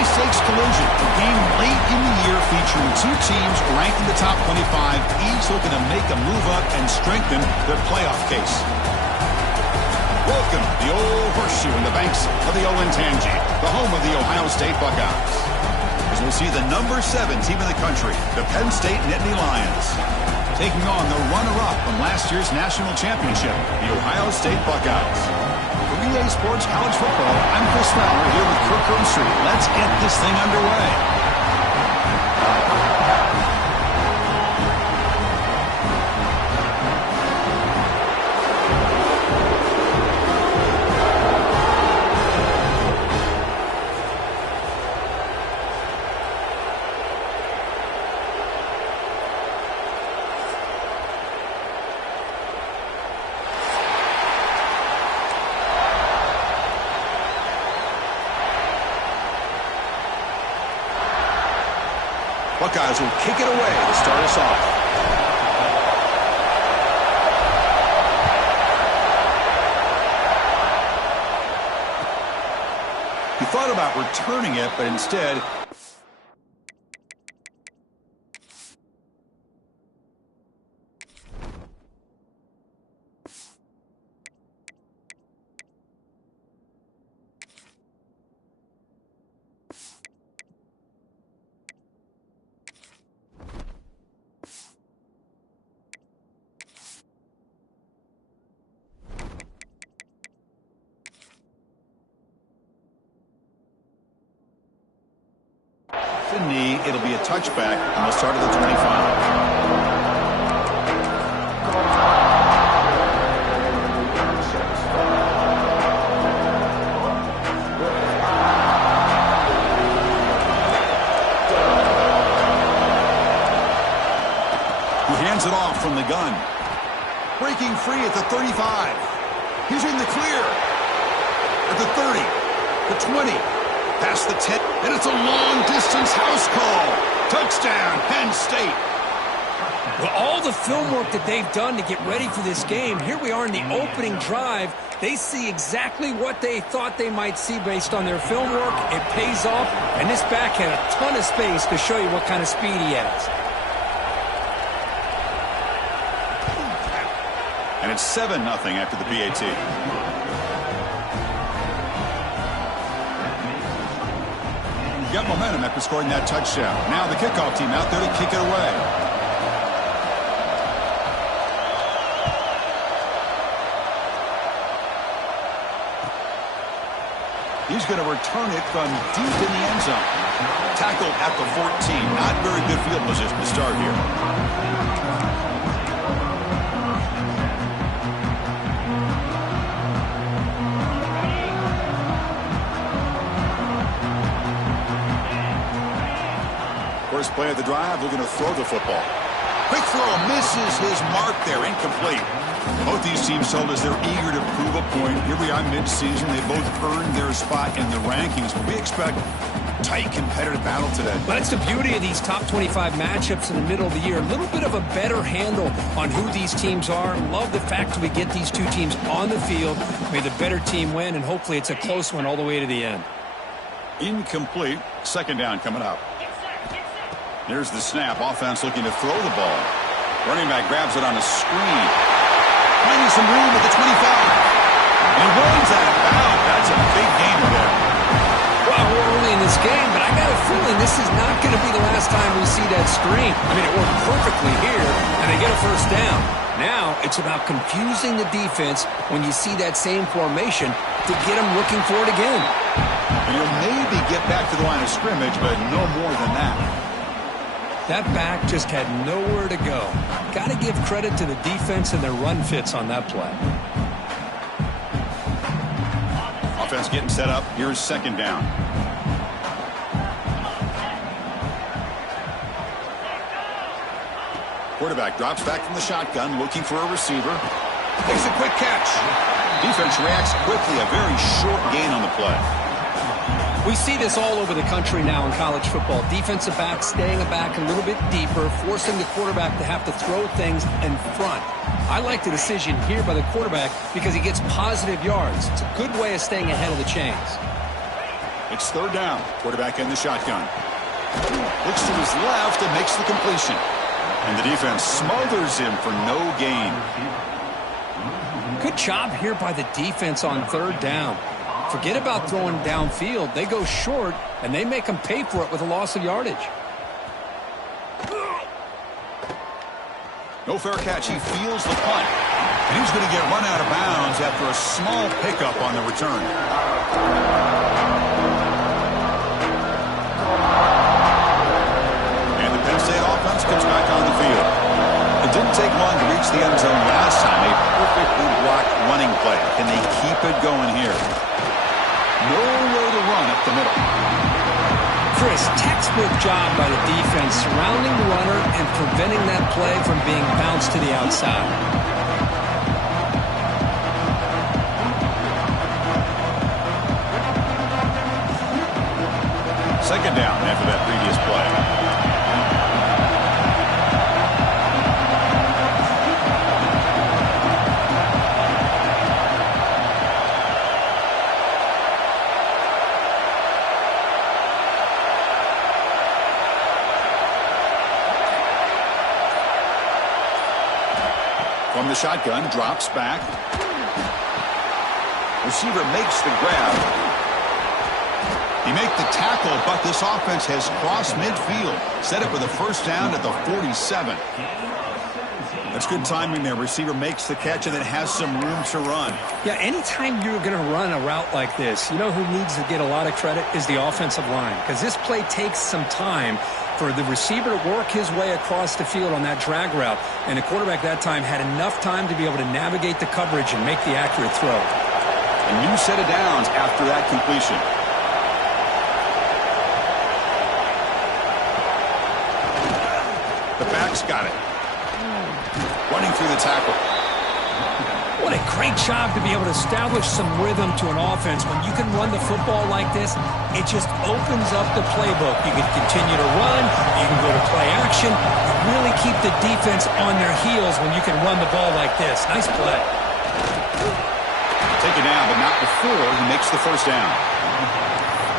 high-stakes collision. A game late in the year featuring two teams ranked in the top 25, each looking to make a move up and strengthen their playoff case. Welcome to the old horseshoe in the banks of the Olentangy, the home of the Ohio State Buckeyes. As we'll see the number 7 team in the country, the Penn State Nittany Lions, taking on the runner-up from last year's national championship, the Ohio State Buckeyes. For EA Sports College Football, I'm Chris Fowler here with Kirk Street. Let's get this thing underway. Buckeyes will kick it away to start us off. He thought about returning it, but instead the knee. It'll be a touchback, and we'll start at the 25. He hands it off from the gun. Breaking free at the 35. He's in the clear. At the 30. The 20. Past the 10, and it's a long-distance house call. Touchdown, Penn State. Well, all the film work that they've done to get ready for this game, here we are in the opening drive. They see exactly what they thought they might see based on their film work. It pays off, and this back had a ton of space to show you what kind of speed he has. And it's 7-0 after the PAT. Got momentum after scoring that touchdown. Now the kickoff team out there to kick it away. He's going to return it from deep in the end zone. Tackled at the 14. Not very good field position to start here. First play of the drive, looking to throw the football. Quick throw, misses his mark there, incomplete. Both these teams told us they're eager to prove a point. Here we are mid-season. They both earned their spot in the rankings, but we expect a tight, competitive battle today. But it's the beauty of these top 25 matchups in the middle of the year. A little bit of a better handle on who these teams are. Love the fact that we get these two teams on the field. May the better team win, and hopefully it's a close one all the way to the end. Incomplete. Second down coming up. There's the snap. Offense looking to throw the ball. Running back grabs it on a screen. Finding some room at the 25. And he runs out of bounds. That's a big gain there. Well, we're early in this game, but I got a feeling this is not going to be the last time we see that screen. I mean, it worked perfectly here, and they get a first down. Now it's about confusing the defense when you see that same formation to get them looking for it again. And you'll maybe get back to the line of scrimmage, but no more than that. That back just had nowhere to go. Got to give credit to the defense and their run fits on that play. Offense getting set up. Here's second down. Quarterback drops back from the shotgun, looking for a receiver. Takes a quick catch. Defense reacts quickly. A very short gain on the play. We see this all over the country now in college football. Defensive backs staying back a little bit deeper, forcing the quarterback to have to throw things in front. I like the decision here by the quarterback because he gets positive yards. It's a good way of staying ahead of the chains. It's third down. Quarterback in the shotgun. Looks to his left and makes the completion. And the defense smothers him for no gain. Good job here by the defense on third down. Forget about throwing downfield. They go short, and they make them pay for it with a loss of yardage. No fair catch. He feels the punt. And he's going to get run out of bounds after a small pickup on the return. And the Penn State offense comes back on the field. It didn't take long to reach the end zone last time. A perfectly blocked running play. Can they keep it going here? Nowhere to run up the middle. Chris, textbook job by the defense surrounding the runner and preventing that play from being bounced to the outside. Second down after that previous play. From the shotgun, drops back. Receiver makes the grab. He made the tackle, but this offense has crossed midfield. Set it with a first down at the 47. That's good timing there. Receiver makes the catch and then has some room to run. Yeah, anytime you're going to run a route like this, you know who needs to get a lot of credit is the offensive line. Because this play takes some time for the receiver to work his way across the field on that drag route. And the quarterback that time had enough time to be able to navigate the coverage and make the accurate throw. A new set of downs after that completion. The back's got it. Running through the tackle. What a great job to be able to establish some rhythm to an offense. When you can run the football like this, it just opens up the playbook. You can continue to run. You can go to play action. You really keep the defense on their heels when you can run the ball like this. Nice play. Take it down, but not before he makes the first down.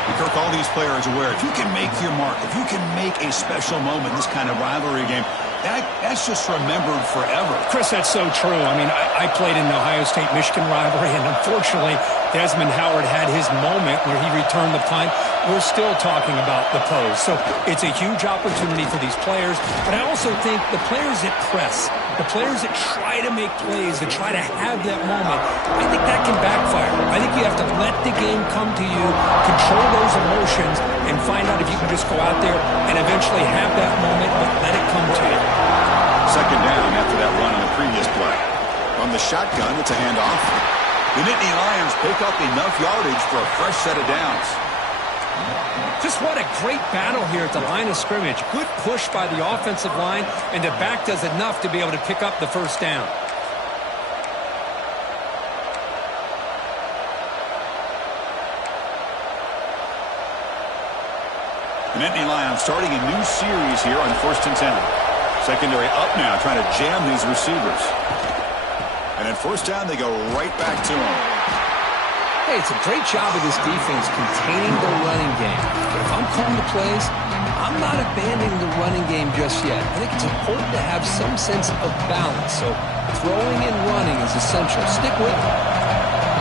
And Kirk, all these players aware, if you can make your mark, if you can make a special moment in this kind of rivalry game, that's just remembered forever. Chris, that's so true. I mean, I played in the Ohio State-Michigan rivalry, and unfortunately, Desmond Howard had his moment where he returned the punt. We're still talking about the pose. So it's a huge opportunity for these players, but I also think the players that press, the players that try to make plays, that try to have that moment, I think that can backfire. I think you have to let the game come to you, control those emotions, and find out if you can just go out there and eventually have that moment, but let it come to you. Second down after that run on the previous play. From the shotgun, it's a handoff. The Nittany Lions pick up enough yardage for a fresh set of downs. Just what a great battle here at the line of scrimmage. Good push by the offensive line, and the back does enough to be able to pick up the first down. The Nittany Lions starting a new series here on 1st and 10. Secondary up now, trying to jam these receivers. And at first down, they go right back to him. Hey, it's a great job of this defense containing the running game. But if I'm calling the plays, I'm not abandoning the running game just yet. I think it's important to have some sense of balance. So throwing and running is essential. Stick with it.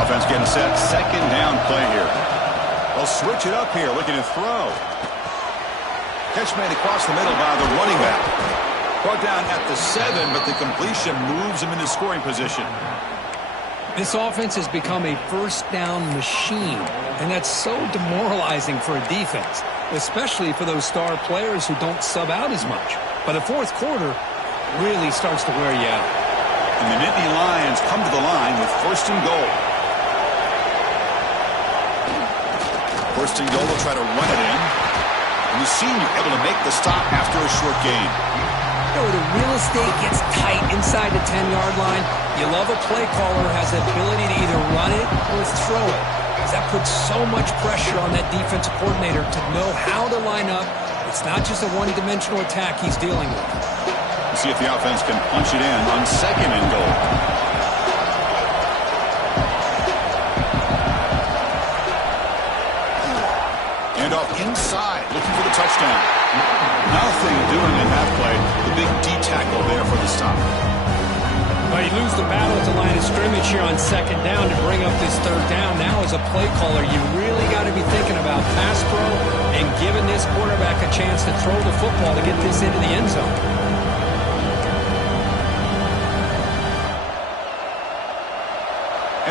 Offense getting set. Second down play here. They'll switch it up here, looking to throw. Catch made across the middle by the running back. Brought down at the 7, but the completion moves him into scoring position. This offense has become a first down machine, and that's so demoralizing for a defense, especially for those star players who don't sub out as much. By the fourth quarter, really starts to wear you out. And the Nittany Lions come to the line with first and goal. First and goal, they'll try to run it in. And the senior able to make the stop after a short gain. You know, the real estate gets tight inside the 10-yard line. You love a play caller who has the ability to either run it or throw it. Because that puts so much pressure on that defensive coordinator to know how to line up. It's not just a one-dimensional attack he's dealing with. We'll see if the offense can punch it in on second and goal. touchdown. Nothing doing in that play. The big D tackle there for the stop. Well, you lose the battle at the line of scrimmage here on second down to bring up this third down. Now, as a play caller, you really got to be thinking about pass pro and giving this quarterback a chance to throw the football to get this into the end zone.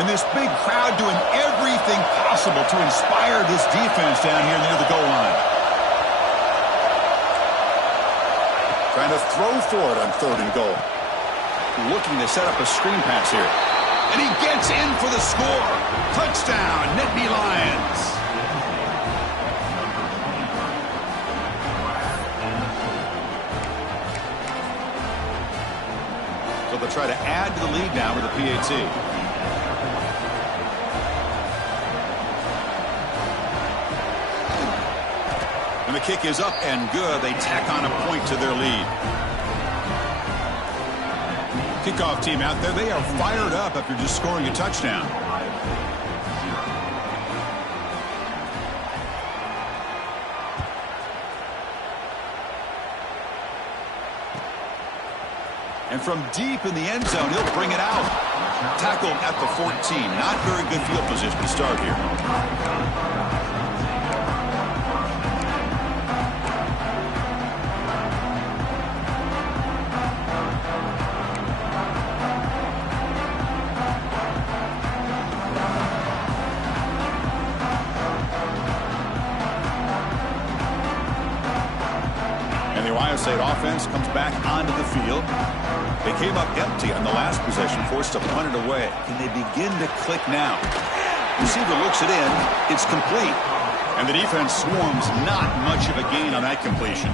And this big crowd doing everything possible to inspire this defense down here near the goal line. Trying to throw for it on 3rd and goal. Looking to set up a screen pass here. And he gets in for the score. Touchdown, Nittany Lions. So they'll try to add to the lead now with a PAT. And the kick is up and good. They tack on a point to their lead. Kickoff team out there, they are fired up after just scoring a touchdown. And from deep in the end zone, he'll bring it out. Tackled at the 14. Not very good field position to start here. State offense comes back onto the field. They came up empty on the last possession, forced to punt it away. Can they begin to click now? Receiver looks it in. It's complete. And the defense swarms. Not much of a gain on that completion.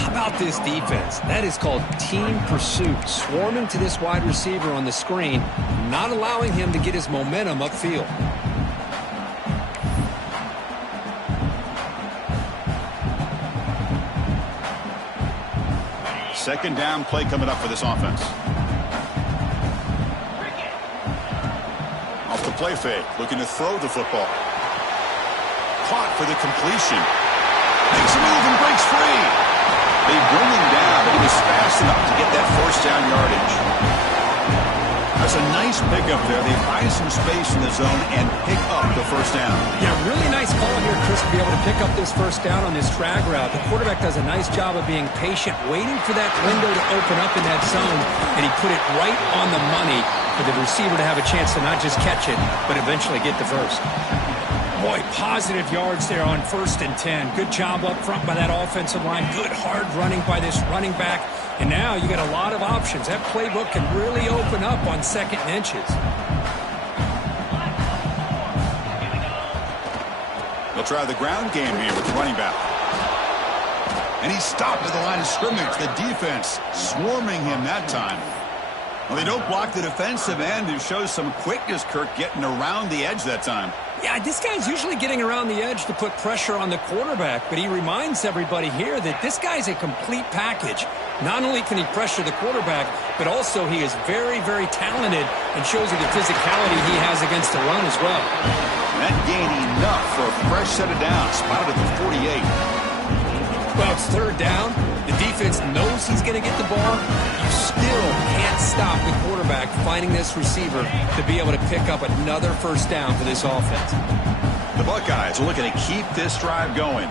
How about this defense? That is called team pursuit. Swarming to this wide receiver on the screen, not allowing him to get his momentum upfield. Second down play coming up for this offense. Off the play fake, looking to throw the football. Caught for the completion. Makes a move and breaks free. They bring him down, but he was fast enough to get that 1st down yardage. That's a nice pickup there. They find some space in the zone and pick up the 1st down. Yeah, really nice call here, Chris, to be able to pick up this 1st down on this drag route. The quarterback does a nice job of being patient, waiting for that window to open up in that zone, and he put it right on the money for the receiver to have a chance to not just catch it, but eventually get the first. Boy, positive yards there on 1st and 10. Good job up front by that offensive line. Good hard running by this running back. And now you got a lot of options. That playbook can really open up on 2nd and inches. They'll try the ground game here with the running back. And he stopped at the line of scrimmage. The defense swarming him that time. Well, they don't block the defensive end and shows some quickness, Kirk, getting around the edge that time. Yeah, this guy's usually getting around the edge to put pressure on the quarterback, but he reminds everybody here that this guy's a complete package. Not only can he pressure the quarterback, but also he is very, very talented and shows you the physicality he has against the run as well. And that gained enough for a fresh set of downs, spotted at the 48. Well, it's 3rd down. The defense knows he's going to get the ball. You still can't stop the quarterback finding this receiver to be able to pick up another 1st down for this offense. The Buckeyes are looking to keep this drive going.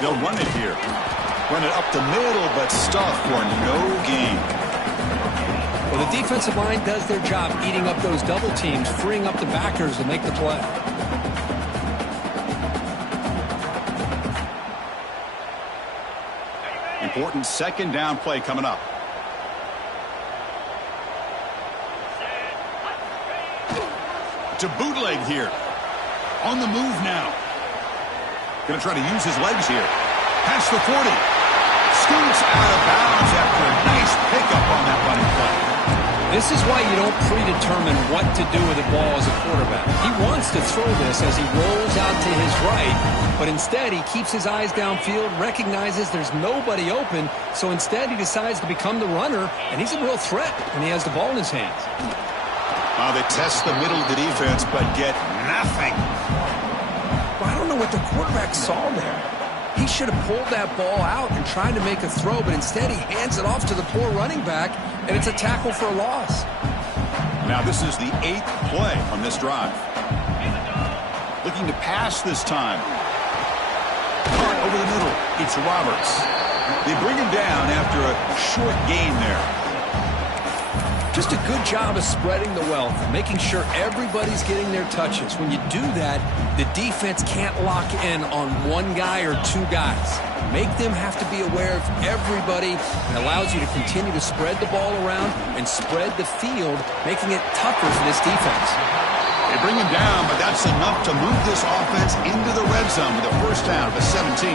They'll run it here. Run it up the middle, but stuff for no gain. Well, the defensive line does their job eating up those double teams, freeing up the backers to make the play. Important 2nd down play coming up. To bootleg here. On the move now. Going to try to use his legs here. Past the 40. Scoots out of bounds after a nice pickup on that running play. This is why you don't predetermine what to do with the ball as a quarterback. He wants to throw this as he rolls out to his right, but instead he keeps his eyes downfield, recognizes there's nobody open, so instead he decides to become the runner, and he's a real threat when he has the ball in his hands. They test the middle of the defense, but get nothing. Well, I don't know what the quarterback saw there. He should have pulled that ball out and tried to make a throw, but instead he hands it off to the poor running back, and it's a tackle for a loss. Now this is the 8th play on this drive. Looking to pass this time. Caught over the middle. It's Roberts. They bring him down after a short gain there. Just a good job of spreading the wealth, making sure everybody's getting their touches. When you do that, the defense can't lock in on one guy or two guys. Make them have to be aware of everybody, and allows you to continue to spread the ball around and spread the field, making it tougher for this defense. They bring him down, but that's enough to move this offense into the red zone with a first down to 17.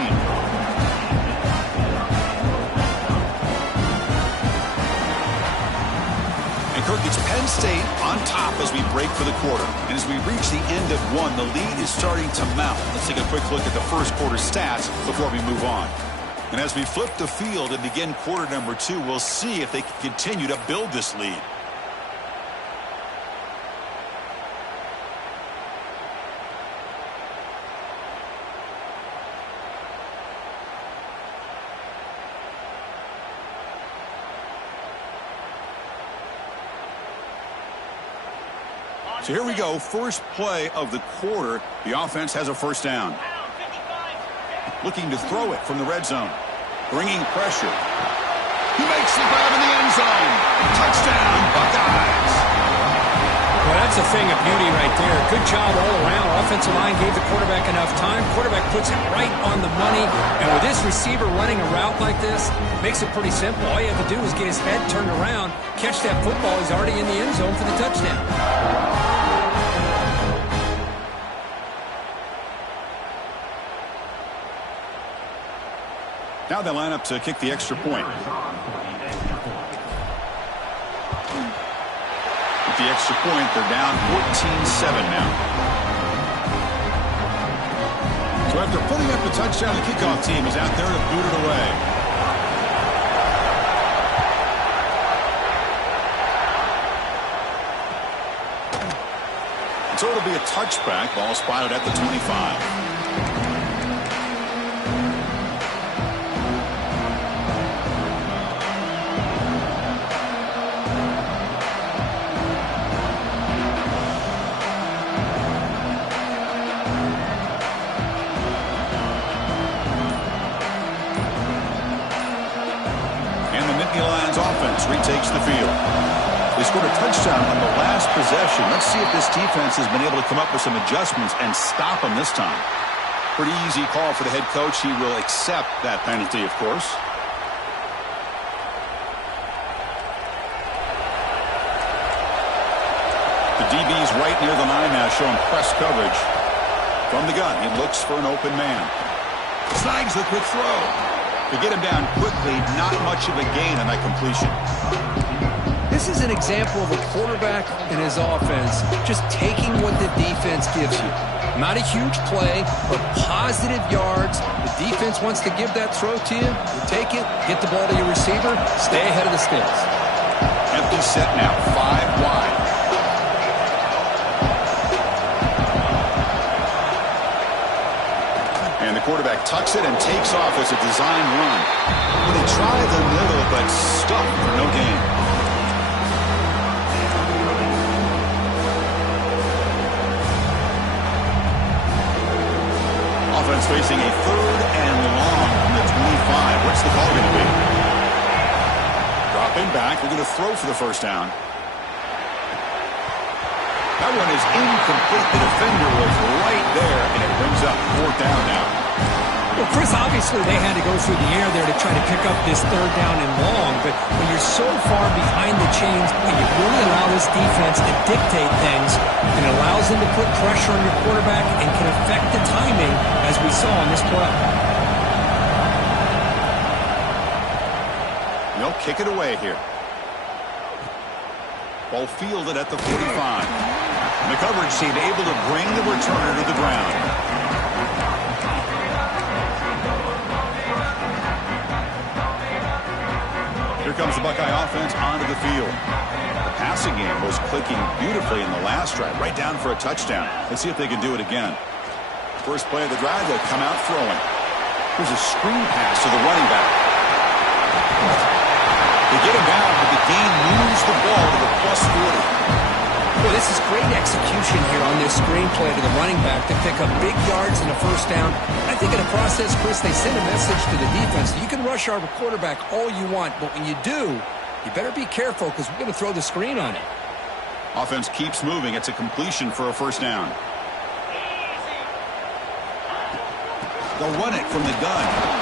Kirk, it's Penn State on top as we break for the quarter. And as we reach the end of one, the lead is starting to mount. Let's take a quick look at the first quarter stats before we move on. And as we flip the field and begin quarter number 2, we'll see if they can continue to build this lead. So here we go, first play of the quarter. The offense has a first down. Looking to throw it from the red zone. Bringing pressure. He makes the grab in the end zone. Touchdown, Buckeyes. Well, that's a thing of beauty right there. Good job all around. Offensive line gave the quarterback enough time. Quarterback puts it right on the money. And with this receiver running a route like this, makes it pretty simple. All you have to do is get his head turned around, catch that football. He's already in the end zone for the touchdown. Now they line up to kick the extra point. With the extra point, they're down 14-7 now. So after putting up the touchdown, the kickoff team is out there to boot it away. And so it'll be a touchback. Ball spotted at the 25. Retakes the field. They scored a touchdown on the last possession. Let's see if this defense has been able to come up with some adjustments and stop them this time. Pretty easy call for the head coach. He will accept that penalty, of course. The DB's right near the line now, showing press coverage. From the gun, he looks for an open man. Snags the quick throw. To get him down quickly, not much of a gain on that completion. This is an example of a quarterback and his offense just taking what the defense gives you. Not a huge play, but positive yards. The defense wants to give that throw to you. You take it, get the ball to your receiver, stay ahead of the sticks. Empty set now, 5 wide. And the quarterback tucks it and takes off as a design run. Well, they try the middle, but stuck for no gain. Offense facing a 3rd and long from the 25. What's the call going to be? Dropping back. We're going to throw for the first down. That one is incomplete. The defender was right there, and it brings up 4th down now. Well, Chris, obviously they had to go through the air there to try to pick up this 3rd down and long, but when you're so far behind the chains, you really allow this defense to dictate things, and it allows them to put pressure on your quarterback and can affect the timing, as we saw on this play. They'll kick it away here. Ball fielded at the 45. And the coverage team able to bring the returner to the ground. Here Here comes the Buckeye offense onto the field. The passing game was clicking beautifully in the last drive, right down for a touchdown. Let's see if they can do it again. First play of the drive, they'll come out throwing. Here's a screen pass to the running back. They get him down, but the gain moves the ball to the +40. Well, this is great execution here on this screen play to the running back to pick up big yards and a first down. I think in the process, Chris, they send a message to the defense. You can rush our quarterback all you want, but when you do, you better be careful because we're going to throw the screen on it. Offense keeps moving. It's a completion for a first down. They'll run it from the gun.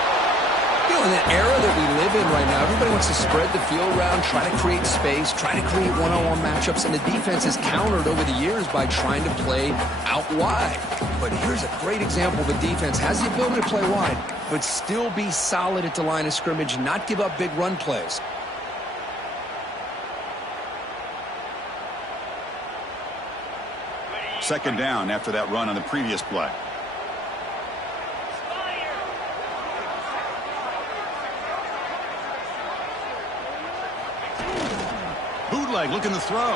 You know, in the era that we live in right now, everybody wants to spread the field around, try to create space, try to create one-on-one matchups, and the defense has countered over the years by trying to play out wide. But here's a great example. The defense has the ability to play wide, but still be solid at the line of scrimmage, not give up big run plays. Second down after that run on the previous play. Bootleg looking to throw.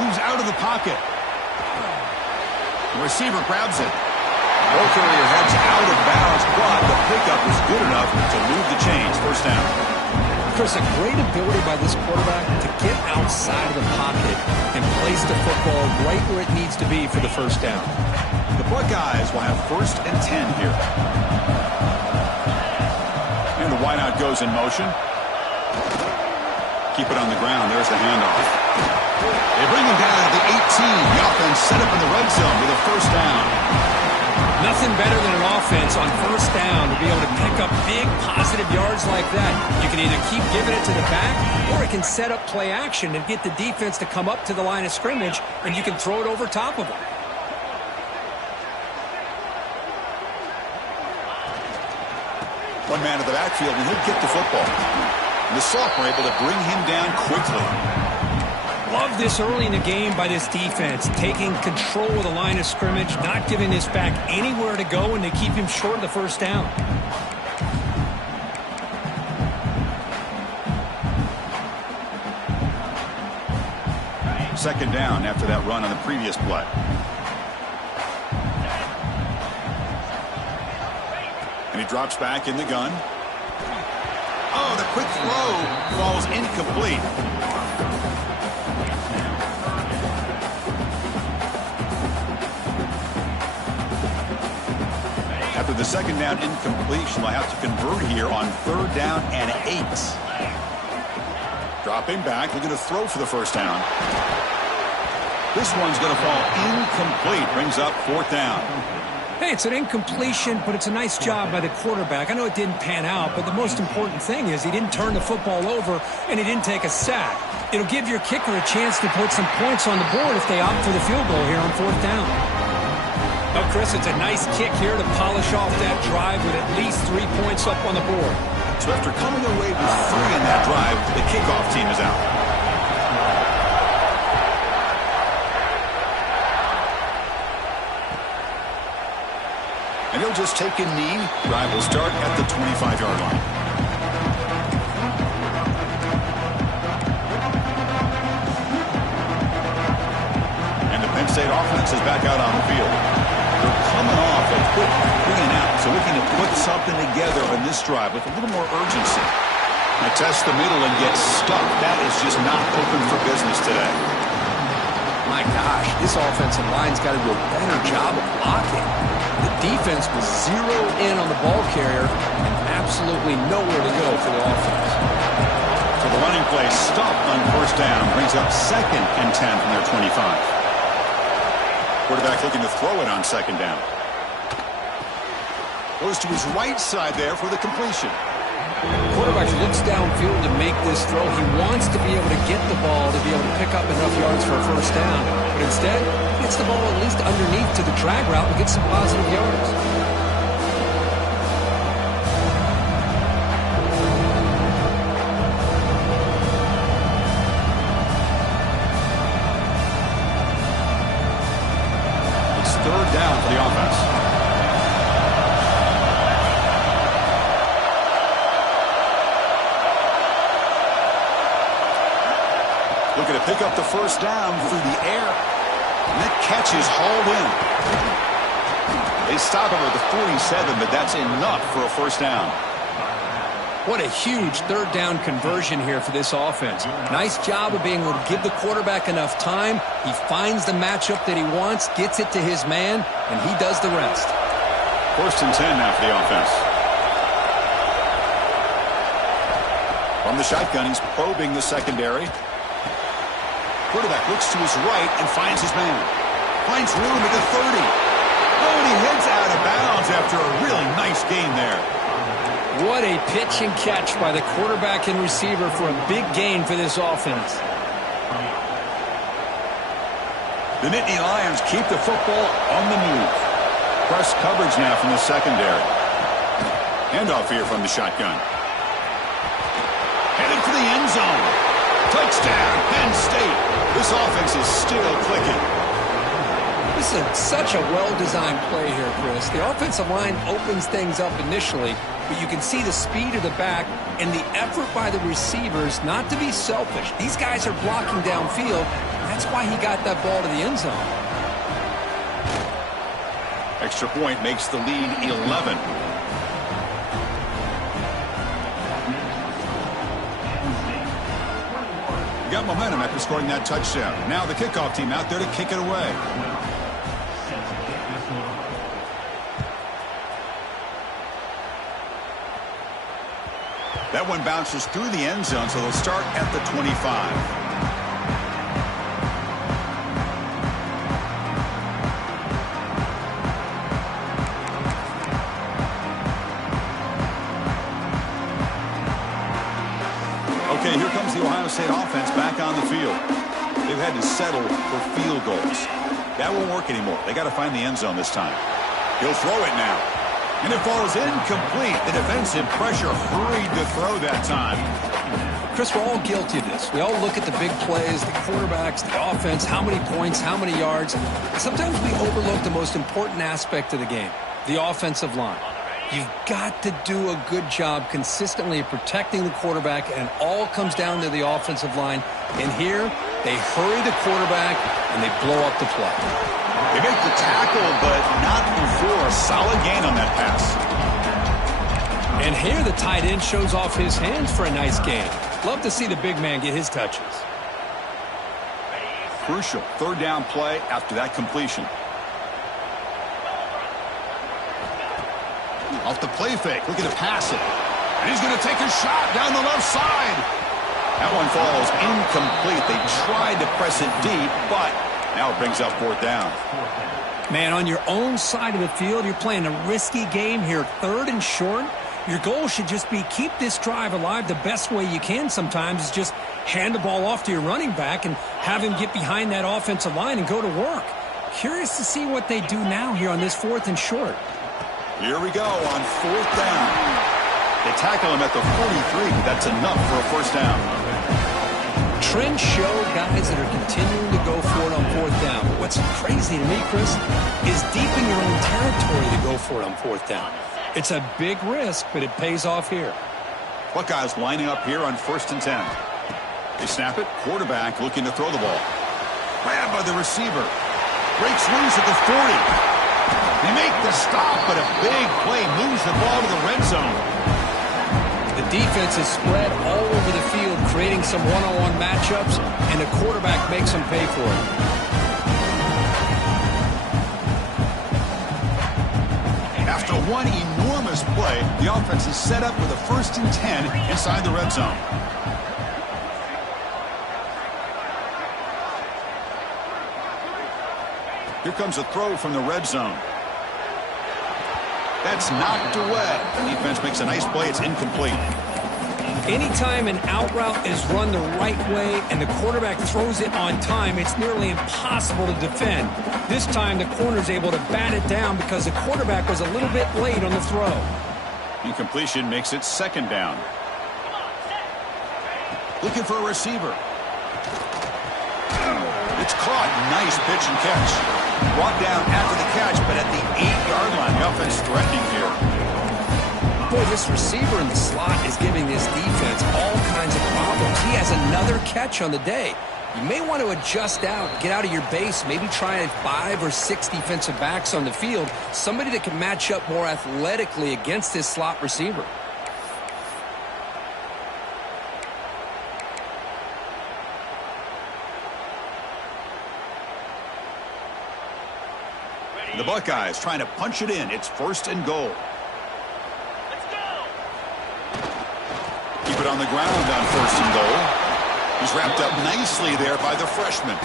Moves out of the pocket. The receiver grabs it. Ball carrier heads out of bounds, but the pickup is good enough to move the chains. First down. Chris, a great ability by this quarterback to get outside of the pocket and place the football right where it needs to be for the first down. The Buckeyes will have 1st and 10 here. And the wideout goes in motion. Keep it on the ground. There's the handoff. They bring him down at the 18. The offense set up in the red zone with a first down. Nothing better than an offense on first down to be able to pick up big positive yards like that. You can either keep giving it to the back, or it can set up play action and get the defense to come up to the line of scrimmage, and you can throw it over top of them. One man in the backfield, and he'll get the football. And the sophomore able to bring him down quickly. Love this early in the game by this defense, taking control of the line of scrimmage, not giving this back anywhere to go, and they keep him short of the first down. Second down after that run on the previous play. And he drops back in the gun. Oh, the quick throw falls incomplete. After the second down incompletion, they'll have to convert here on 3rd down and 8. Dropping back, looking to throw for the first down. This one's going to fall incomplete. Brings up 4th down. Hey, it's an incompletion, but it's a nice job by the quarterback. I know it didn't pan out, but the most important thing is he didn't turn the football over and he didn't take a sack. It'll give your kicker a chance to put some points on the board if they opt for the field goal here on 4th down. Well, Chris, it's a nice kick here to polish off that drive with at least 3 points up on the board. So after coming away with 3 in that drive, the kickoff team is out. And he'll just take a knee. Drive will start at the 25-yard line. And the Penn State offense is back out on the field. They're coming off a quick 3 and out, so looking to put something together on this drive with a little more urgency. Now test the middle and get stuck. That is just not open for business today. My gosh, this offensive line's got to do a better job of blocking. The defense was zeroed in on the ball carrier and absolutely nowhere to go for the offense. So the running play stopped on 1st down, brings up 2nd and 10 from their 25. Quarterback looking to throw it on 2nd down. Goes to his right side there for the completion. Quarterback looks downfield to make this throw. He wants to be able to get the ball to be able to pick up enough yards for a first down. But instead, he gets the ball at least underneath to the drag route and gets some positive yards. It's 3rd down for the offense. Looking to pick up the first down through the air. And that catch is hauled in. They stop him at the 47, but that's enough for a first down. What a huge third down conversion here for this offense. Nice job of being able to give the quarterback enough time. He finds the matchup that he wants, gets it to his man, and he does the rest. First and 10 now for the offense. From the shotgun, he's probing the secondary. Quarterback looks to his right and finds his man. Finds room at the 30. Oh, and he heads out of bounds after a really nice gain there. What a pitch and catch by the quarterback and receiver for a big gain for this offense. The Nittany Lions keep the football on the move. Press coverage now from the secondary. Handoff here from the shotgun. Headed for the end zone. Touchdown, Penn State. This offense is still clicking. This is such a well-designed play here, Chris. The offensive line opens things up initially, but you can see the speed of the back and the effort by the receivers not to be selfish. These guys are blocking downfield. That's why he got that ball to the end zone. Extra point makes the lead 11. Got momentum after scoring that touchdown. Now the kickoff team out there to kick it away. That one bounces through the end zone, so they'll start at the 25. Okay, here comes the Ohio State offense back on the field. They've had to settle for field goals. That won't work anymore. They got to find the end zone this time. He'll throw it now. And it falls incomplete. The defensive pressure hurried to throw that time. Chris, we're all guilty of this. We all look at the big plays, the quarterbacks, the offense, how many points, how many yards. Sometimes we overlook the most important aspect of the game, the offensive line. You've got to do a good job consistently of protecting the quarterback, and it all comes down to the offensive line. And here, they hurry the quarterback, and they blow up the play. They make the tackle, but not before a solid gain on that pass. And here, the tight end shows off his hands for a nice gain. Love to see the big man get his touches. Crucial third down play after that completion. Off the play fake, looking to pass it. And he's going to take a shot down the left side. That one falls incomplete. They tried to press it deep, but now it brings up fourth down. Man, on your own side of the field, you're playing a risky game here. Third and short. Your goal should just be keep this drive alive the best way you can sometimes is just hand the ball off to your running back and have him get behind that offensive line and go to work. Curious to see what they do now here on this fourth and short. Here we go on fourth down. They tackle him at the 43, but that's enough for a first down. Trends show guys that are continuing to go for it on fourth down. What's crazy to me, Chris, is deep in your own territory to go for it on fourth down. It's a big risk, but it pays off here. Buckeyes lining up here on first and 10. They snap it. Quarterback looking to throw the ball. Grabbed by the receiver. Breaks loose at the 40. They make the stop, but a big play moves the ball to the red zone. The defense is spread all over the field, creating some one-on-one matchups, and the quarterback makes them pay for it. After one enormous play, the offense is set up with a first and 10 inside the red zone. Here comes a throw from the red zone. That's knocked away. The defense makes a nice play. It's incomplete. Anytime an out route is run the right way and the quarterback throws it on time, it's nearly impossible to defend. This time, the corner's able to bat it down because the quarterback was a little bit late on the throw. Incompletion makes it second down. Looking for a receiver. It's caught. Nice pitch and catch. Brought down after the catch, but at the 8-yard line, the offense threatening here. Boy, this receiver in the slot is giving this defense all kinds of problems. He has another catch on the day. You may want to adjust out, get out of your base, maybe try 5 or 6 defensive backs on the field, somebody that can match up more athletically against this slot receiver. The Buckeyes trying to punch it in. It's 1st and goal. Keep it on the ground on 1st and goal. He's wrapped up nicely there by the freshman.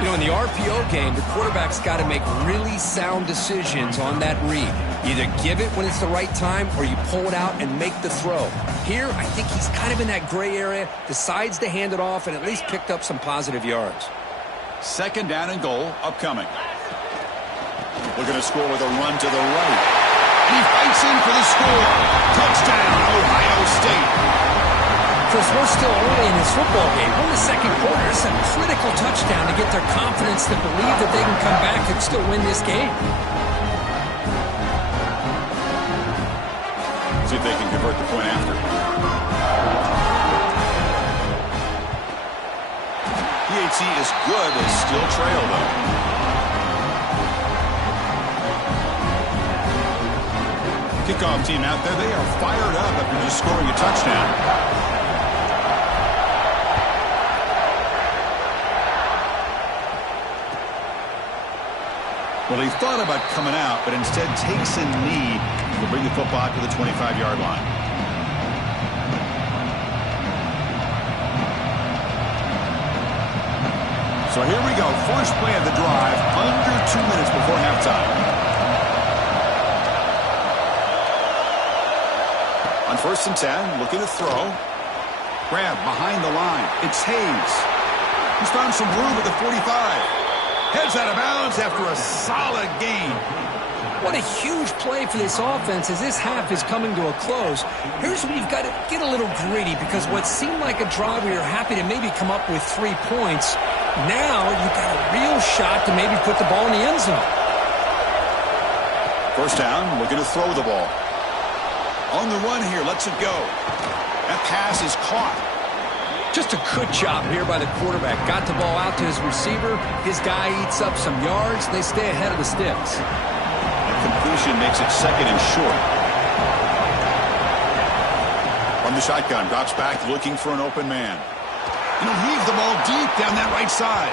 You know, in the RPO game, the quarterback's got to make really sound decisions on that read. Either give it when it's the right time or you pull it out and make the throw. Here, I think he's kind of in that gray area, decides to hand it off and at least picked up some positive yards. 2nd down and goal upcoming. Looking to score with a run to the right. And he fights in for the score. Touchdown, Ohio State. Of course, we're still early in this football game. We're in the 2nd quarter. It's a critical touchdown to get their confidence to believe that they can come back and still win this game. See if they can convert the point after. PHC is good. They still trail, though. Kickoff team out there. They are fired up after just scoring a touchdown. Well, he thought about coming out, but instead takes a knee to bring the football to the 25-yard line. So here we go. First play of the drive, under 2 minutes before halftime. On 1st and 10, looking to throw. Grab behind the line. It's Hayes. He's found some room at the 45. Heads out of bounds after a solid gain. What a huge play for this offense as this half is coming to a close. Here's where you've got to get a little gritty because what seemed like a drive where you're happy to maybe come up with 3 points, now you've got a real shot to maybe put the ball in the end zone. 1st down, looking to throw the ball. On the run here, lets it go. That pass is caught. Just a good job here by the quarterback. Got the ball out to his receiver. His guy eats up some yards. They stay ahead of the sticks. The completion makes it 2nd and short. From the shotgun, drops back looking for an open man. And he'll heave the ball deep down that right side.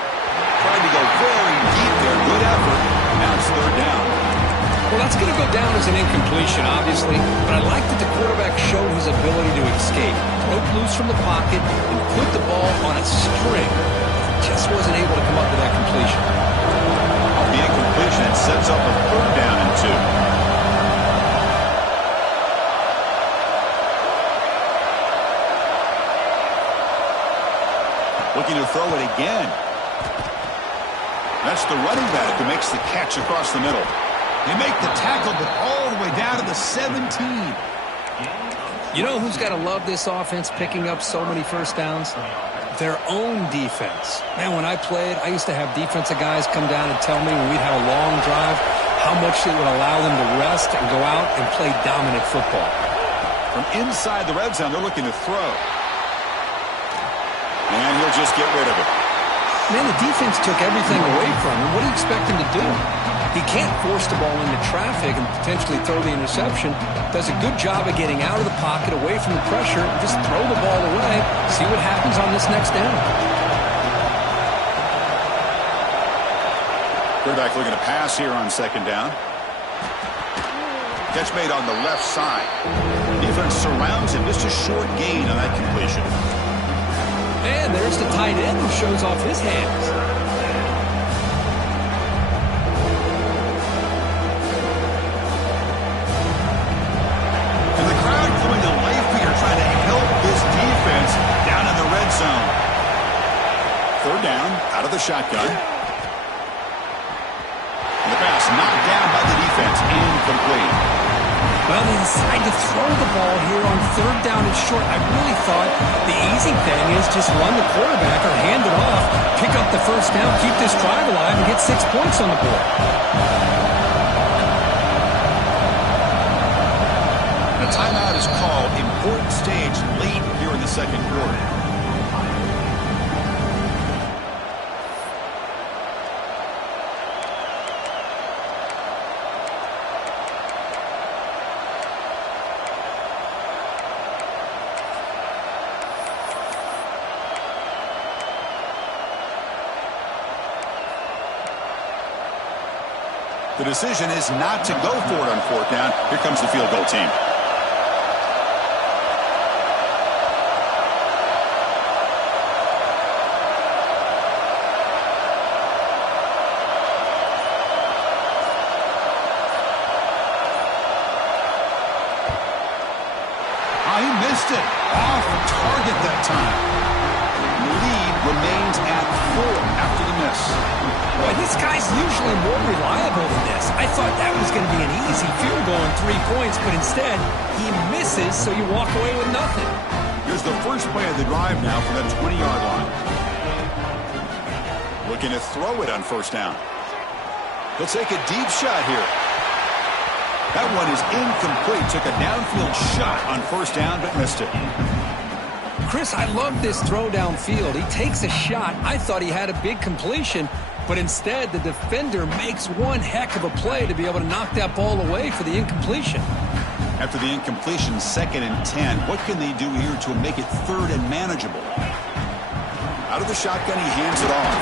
Tried to go very deep there. Good effort. Now it's 3rd down. Well, that's going to go down as an incompletion, obviously, but I like that the quarterback showed his ability to escape, broke loose from the pocket, and put the ball on a string. Just wasn't able to come up with that completion. On the incompletion, it sets up a 3rd down and 2. Looking to throw it again. That's the running back who makes the catch across the middle. They make the tackle, but all the way down to the 17. You know who's got to love this offense picking up so many 1st downs? Their own defense. Man, when I played, I used to have defensive guys come down and tell me when we'd have a long drive how much it would allow them to rest and go out and play dominant football. From inside the red zone, they're looking to throw. And he'll just get rid of it. Man, the defense took everything away from him. What do you expect him to do? He can't force the ball into traffic and potentially throw the interception. Does a good job of getting out of the pocket, away from the pressure, and just throw the ball away. See what happens on this next down. Quarterback looking to pass here on 2nd down. Catch made on the left side. Defense surrounds him. Just a short gain on that completion. And there's the tight end who shows off his hands. And the crowd coming to life here, trying to help this defense down in the red zone. 3rd down, out of the shotgun. And the pass knocked down by the defense, incomplete. Well, they decide to throw the ball here on 3rd down and short. I really thought the easy thing is just run the quarterback or hand it off, pick up the 1st down, keep this drive alive, and get 6 points on the board. A timeout is called. Important stage late here in the 2nd quarter. The decision is not to go for it on fourth down. Here comes the field goal team. He missed it. Off target that time. The lead remains at 4 after the miss. Boy, this guy's usually more reliable than this. I thought that was going to be an easy field goal and 3 points, but instead, he misses, so you walk away with nothing. Here's the first play of the drive now from the 20-yard line. Looking to throw it on first down. He'll take a deep shot here. That one is incomplete. Took a downfield shot on first down, but missed it. Chris, I love this throw downfield. He takes a shot. I thought he had a big completion, but instead the defender makes one heck of a play to be able to knock that ball away for the incompletion. After the incompletion, 2nd and 10. What can they do here to make it 3rd and manageable? Out of the shotgun, he hands it off.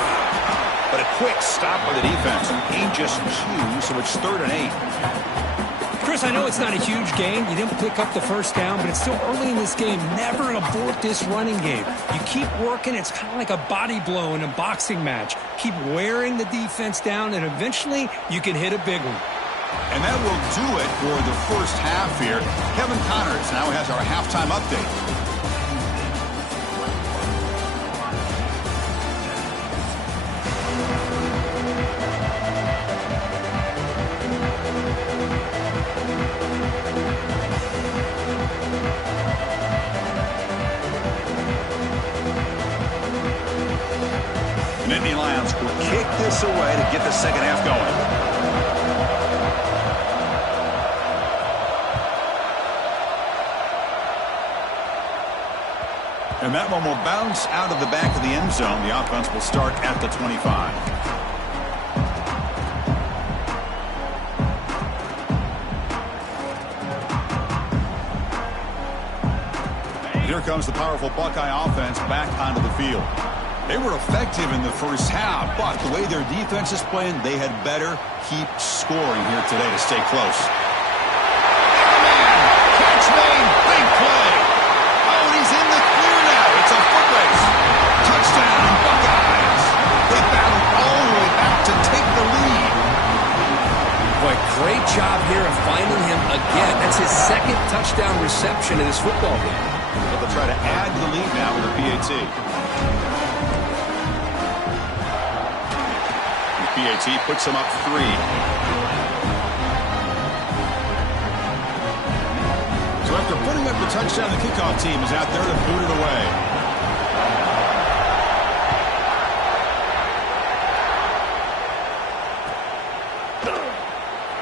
But a quick stop by the defense. Gain just 2, so it's 3rd and 8. Chris, I know it's not a huge game. You didn't pick up the first down, but it's still early in this game. Never abort this running game. You keep working. It's kind of like a body blow in a boxing match. Keep wearing the defense down, and eventually you can hit a big one. And that will do it for the first half here. Kevin Connors now has our halftime update. Nittany Lions will kick this away to get the second half going. And that one will bounce out of the back of the end zone. The offense will start at the 25. Here comes the powerful Buckeye offense back onto the field. They were effective in the first half, but the way their defense is playing, they had better keep scoring here today to stay close. Man, catch made, big play. Oh, and he's in the clear now. It's a foot race. Touchdown, Buckeyes. They battled all the way back to take the lead. Boy, great job here of finding him again. That's his 2nd touchdown reception in this football game. Well, they'll try to add to the lead now with a PAT. PAT puts them up 3. So after putting up the touchdown, the kickoff team is out there to boot it away.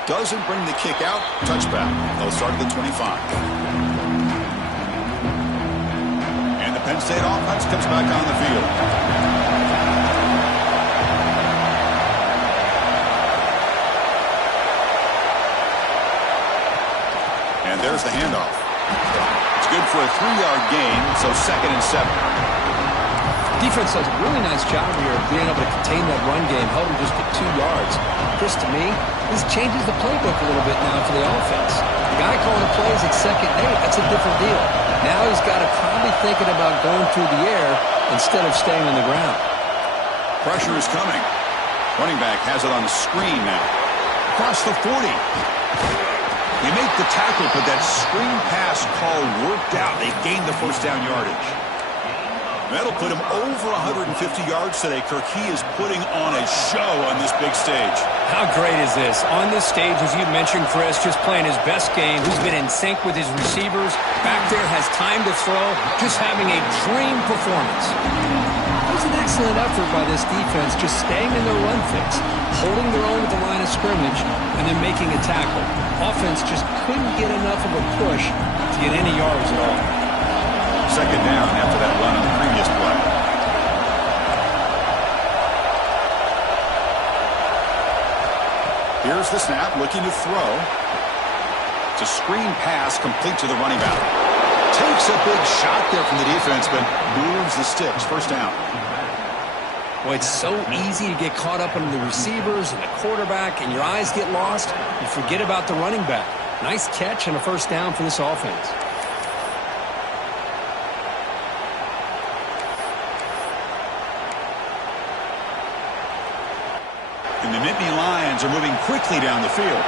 Doesn't bring the kick out. Touchback. They'll start at the 25. And the Penn State offense comes back on the field. And there's the handoff. It's good for a 3-yard gain, so 2nd and 7. Defense does a really nice job here of being able to contain that run game, held him just to 2 yards. Chris, to me, this changes the playbook a little bit now for the offense. The guy calling the plays at 2nd and 8, that's a different deal. Now he's got to probably thinking about going through the air instead of staying on the ground. Pressure is coming. Running back has it on the screen now. Across the 40. They make the tackle, but that screen pass call worked out. They gained the first down yardage. That'll put him over 150 yards today. Kirk, he is putting on a show on this big stage. How great is this? On this stage, as you mentioned, Chris, just playing his best game. He's been in sync with his receivers. Back there, has time to throw. Just having a dream performance. It was an excellent effort by this defense, just staying in their run fix, holding their own at the line of scrimmage, and then making a tackle. Offense just couldn't get enough of a push to get any yards at all. Second down after that run on the previous play. Here's the snap, looking to throw. It's a screen pass complete to the running back. Takes a big shot there from the defense, but moves the sticks. First down. Well, it's so easy to get caught up in the receivers and the quarterback, and your eyes get lost. You forget about the running back. Nice catch and a first down for this offense. And the Nittany Lions are moving quickly down the field.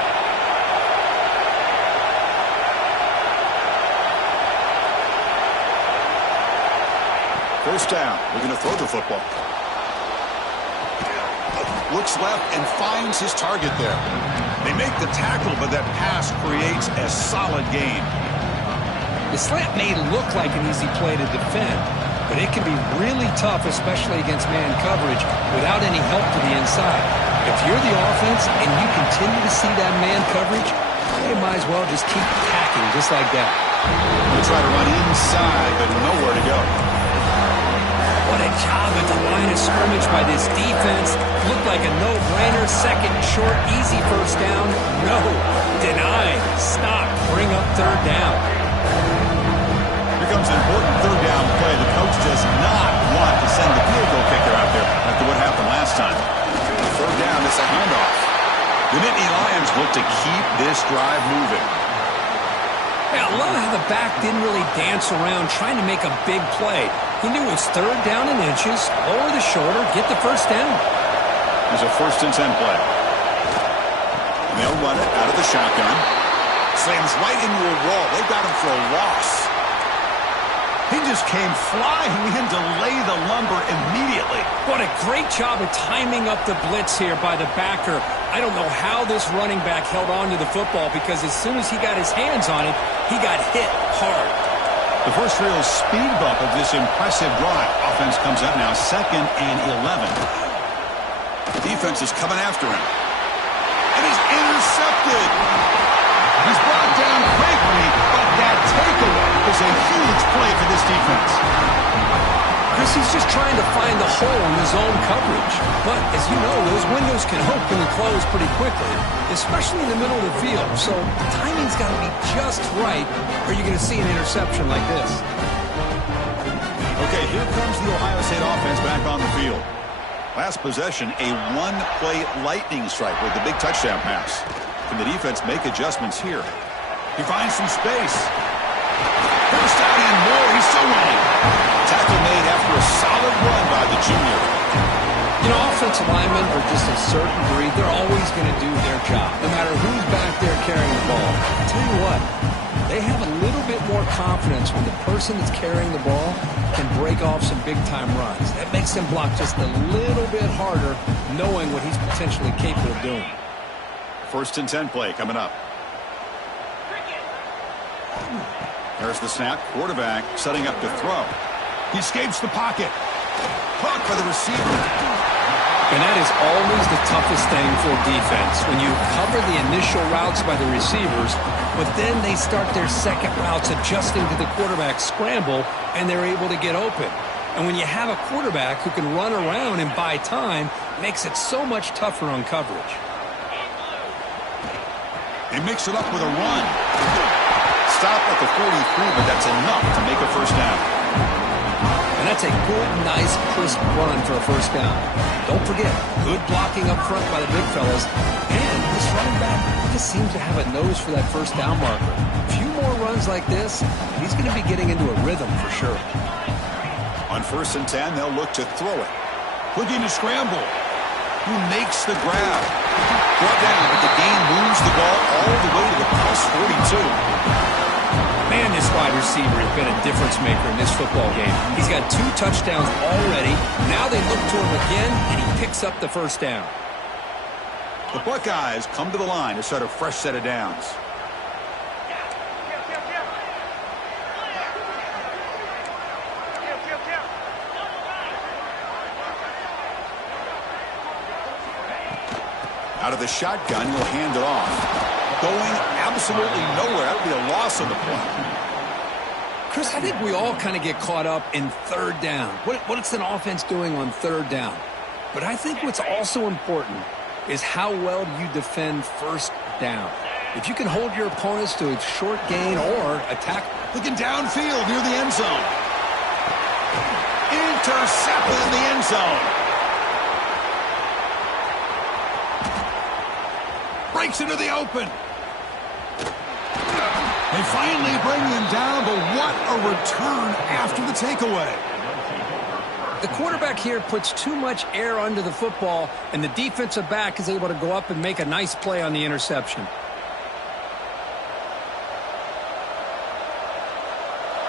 First down. We're going to throw the football. Looks left and finds his target there. They make the tackle, but that pass creates a solid gain. The slant may look like an easy play to defend, but it can be really tough, especially against man coverage, without any help to the inside. If you're the offense and you continue to see that man coverage, you might as well just keep attacking just like that. They try to run inside, but nowhere to go. What a job at the line of scrimmage by this defense. Looked like a no-brainer. Second and short, easy first down. No. Denied. Stop. Bring up third down. Here comes an important third down play. The coach does not want to send the field goal kicker out there after what happened last time. Third down, it's a handoff. The Nittany Lions look to keep this drive moving. Yeah, I love how the back didn't really dance around trying to make a big play. He knew it was third down in inches, lower the shoulder, get the first down. There's a 1st and 10 play. And they'll run it out of the shotgun. Slams right into a wall. They got him for a loss. He just came flying in to lay the lumber immediately. What a great job of timing up the blitz here by the backer. I don't know how this running back held on to the football, because as soon as he got his hands on it, he got hit hard. The first real speed bump of this impressive drive. Offense comes up now 2nd and 11. Defense is coming after him. And he's intercepted. He's brought down quickly, but that takeaway is a huge play for this defense. Chris, he's just trying to find the hole in his own coverage. But, as you know, those windows can open and close pretty quickly, especially in the middle of the field. So, timing's got to be just right, or you're going to see an interception like this. Okay, here comes the Ohio State offense back on the field. Last possession, a one-play lightning strike with the big touchdown pass. Can the defense make adjustments here? He finds some space. First down and more. He's still running. Tackle made after a solid run by the junior. You know, offensive linemen are just a certain breed. They're always going to do their job, no matter who's back there carrying the ball. I'll tell you what, they have a little bit more confidence when the person that's carrying the ball can break off some big-time runs. That makes them block just a little bit harder, knowing what he's potentially capable of doing. 1st and 10 play coming up. There's the snap. Quarterback setting up to throw. He escapes the pocket. Caught by the receiver. And that is always the toughest thing for defense, when you cover the initial routes by the receivers, but then they start their second routes adjusting to the quarterback scramble, and they're able to get open. And when you have a quarterback who can run around and buy time, it makes it so much tougher on coverage. They mix it up with a run. Stop at the 43, but that's enough to make a first down. And that's a good, nice, crisp run for a first down. Don't forget, good blocking up front by the big fellas. And this running back just seems to have a nose for that first down marker. A few more runs like this, he's going to be getting into a rhythm for sure. On 1st and 10, they'll look to throw it. Looking to scramble. Who makes the grab? Brought down, but the gain moves the ball all the way to the plus 42. Man, this wide receiver has been a difference maker in this football game. He's got 2 touchdowns already. Now they look to him again, and he picks up the first down. The Buckeyes come to the line to start a fresh set of downs. Out of the shotgun, he'll hand it off. Going absolutely nowhere. That would be a loss on the play. Chris, I think we all kind of get caught up in third down. What's an offense doing on third down? But I think what's also important is how well you defend first down. If you can hold your opponents to a short gain or attack. Looking downfield near the end zone. Intercepted in the end zone. breaks into the open. They finally bring him down, but what a return after the takeaway. The quarterback here puts too much air under the football, and the defensive back is able to go up and make a nice play on the interception.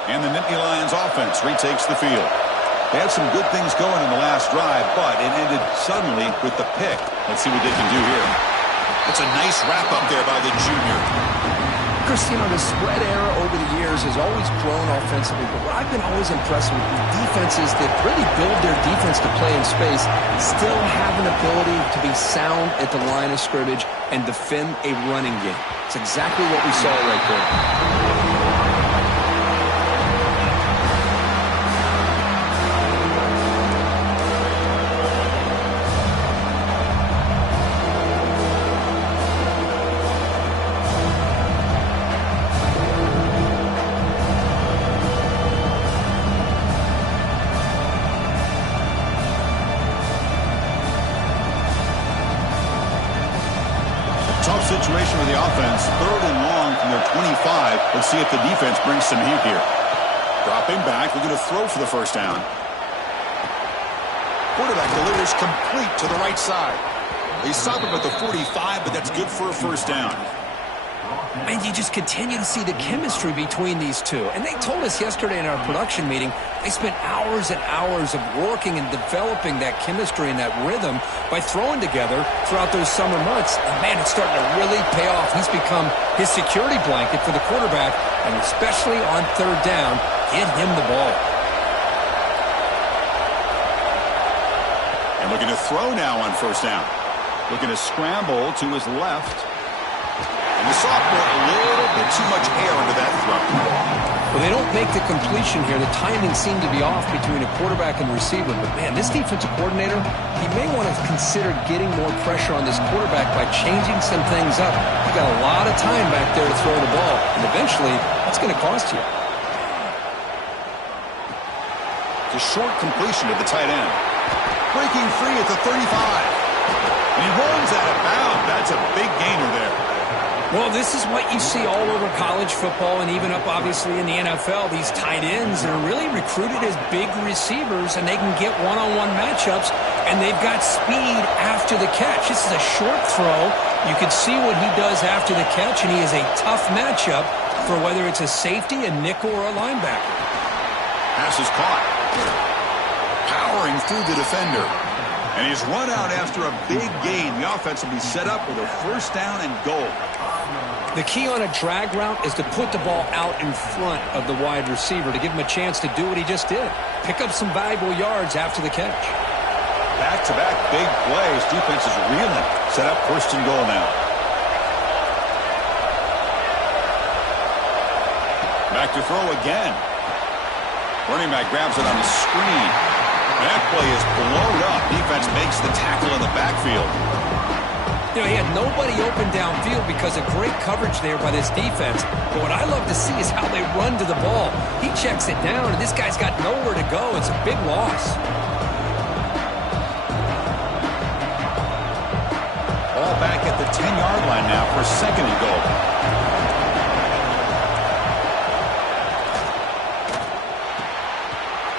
And the Nittany Lions offense retakes the field. They had some good things going in the last drive, but it ended suddenly with the pick. Let's see what they can do here. It's a nice wrap-up there by the junior. Chris, you know, the spread era over the years has always grown offensively, but what I've been always impressed with defenses that really build their defense to play in space still have an ability to be sound at the line of scrimmage and defend a running game. It's exactly what we saw right there. Tough situation for the offense. 3rd and long from their 25. Let's see if the defense brings some heat here. Dropping back. We're going to throw for the first down. Quarterback delivers complete to the right side. They stop him at the 45, but that's good for a first down. And you just continue to see the chemistry between these two. And they told us yesterday in our production meeting, they spent hours and hours of working and developing that chemistry and that rhythm by throwing together throughout those summer months. And, man, it's starting to really pay off. He's become his security blanket for the quarterback, and especially on 3rd down, get him the ball. And looking to throw now on 1st down. Looking to scramble to his left. And the sophomore, a little bit too much air under that throw. Well, they don't make the completion here. The timing seemed to be off between a quarterback and receiver. But, man, this defensive coordinator, he may want to consider getting more pressure on this quarterback by changing some things up. You've got a lot of time back there to throw the ball. And eventually, that's going to cost you. The short completion to the tight end. Breaking free at the 35. And he runs out of bounds. That's a big gainer there. Well, this is what you see all over college football and even up, obviously, in the NFL. These tight ends are really recruited as big receivers, and they can get one-on-one matchups, and they've got speed after the catch. This is a short throw. You can see what he does after the catch, and he is a tough matchup for whether it's a safety, a nickel, or a linebacker. Pass is caught. Powering through the defender. And he's run out after a big gain. The offense will be set up with a 1st down and goal. The key on a drag route is to put the ball out in front of the wide receiver to give him a chance to do what he just did. Pick up some valuable yards after the catch. Back-to-back big plays. Defense is reeling. Set up 1st and goal now. Back to throw again. Running back grabs it on the screen. That play is blown up. Defense makes the tackle in the backfield. You know, he had nobody open downfield because of great coverage there by this defense. But what I love to see is how they run to the ball. He checks it down, and this guy's got nowhere to go. It's a big loss. Ball back at the 10-yard line now for 2nd and goal.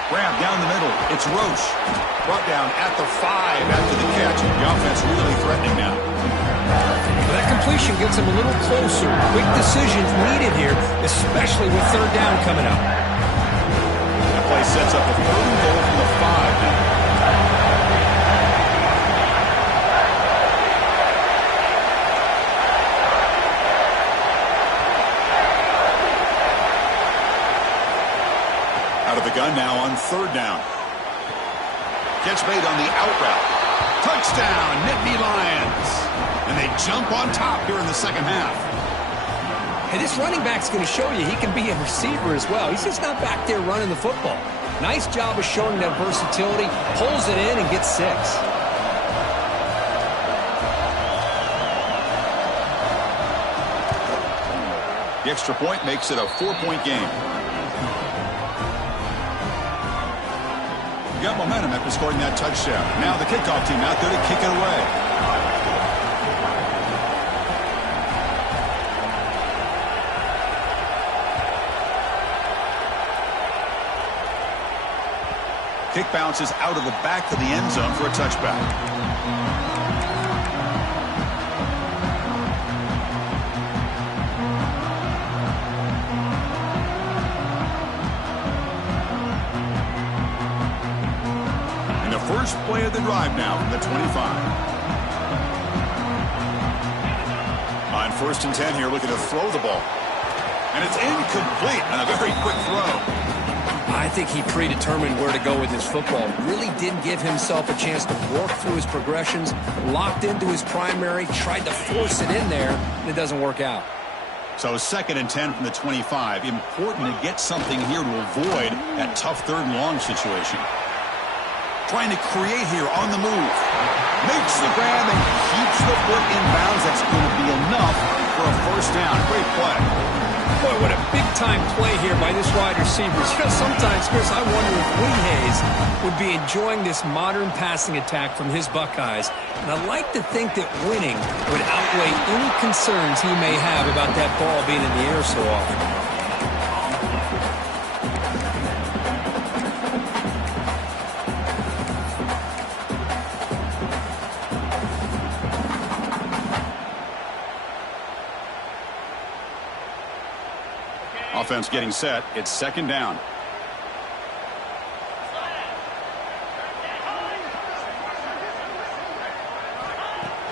Grab down the middle. It's Roche. Brought down at the 5 after the catch. The offense really threatening now. That completion gets him a little closer. Quick decisions needed here, especially with 3rd down coming up. That play sets up a 3rd and goal from the 5 now. Out of the gun now on 3rd down. Gets made on the out route. Touchdown, Nittany Lions. And they jump on top here in the 2nd half. And this running back's going to show you he can be a receiver as well. He's just not back there running the football. Nice job of showing that versatility. Pulls it in and gets 6. The extra point makes it a 4-point game. Got momentum after scoring that touchdown. Now the kickoff team out there to kick it away. Kick bounces out of the back of the end zone for a touchback. And the first play of the drive now from the 25. On 1st and 10 here, looking to throw the ball. And it's incomplete on a very quick throw. I think he predetermined where to go with his football. Really didn't give himself a chance to work through his progressions. Locked into his primary, tried to force it in there, and it doesn't work out. So 2nd and 10 from the 25. Important to get something here to avoid that tough 3rd and long situation. Trying to create here on the move. Makes the grab and keeps the foot in bounds. That's going to be enough for a 1st down. Great play. Boy, what a big-time play here by this wide receiver. You know, sometimes, Chris, I wonder if Woody Hayes would be enjoying this modern passing attack from his Buckeyes. And I like to think that winning would outweigh any concerns he may have about that ball being in the air so often. Offense getting set. It's 2nd down.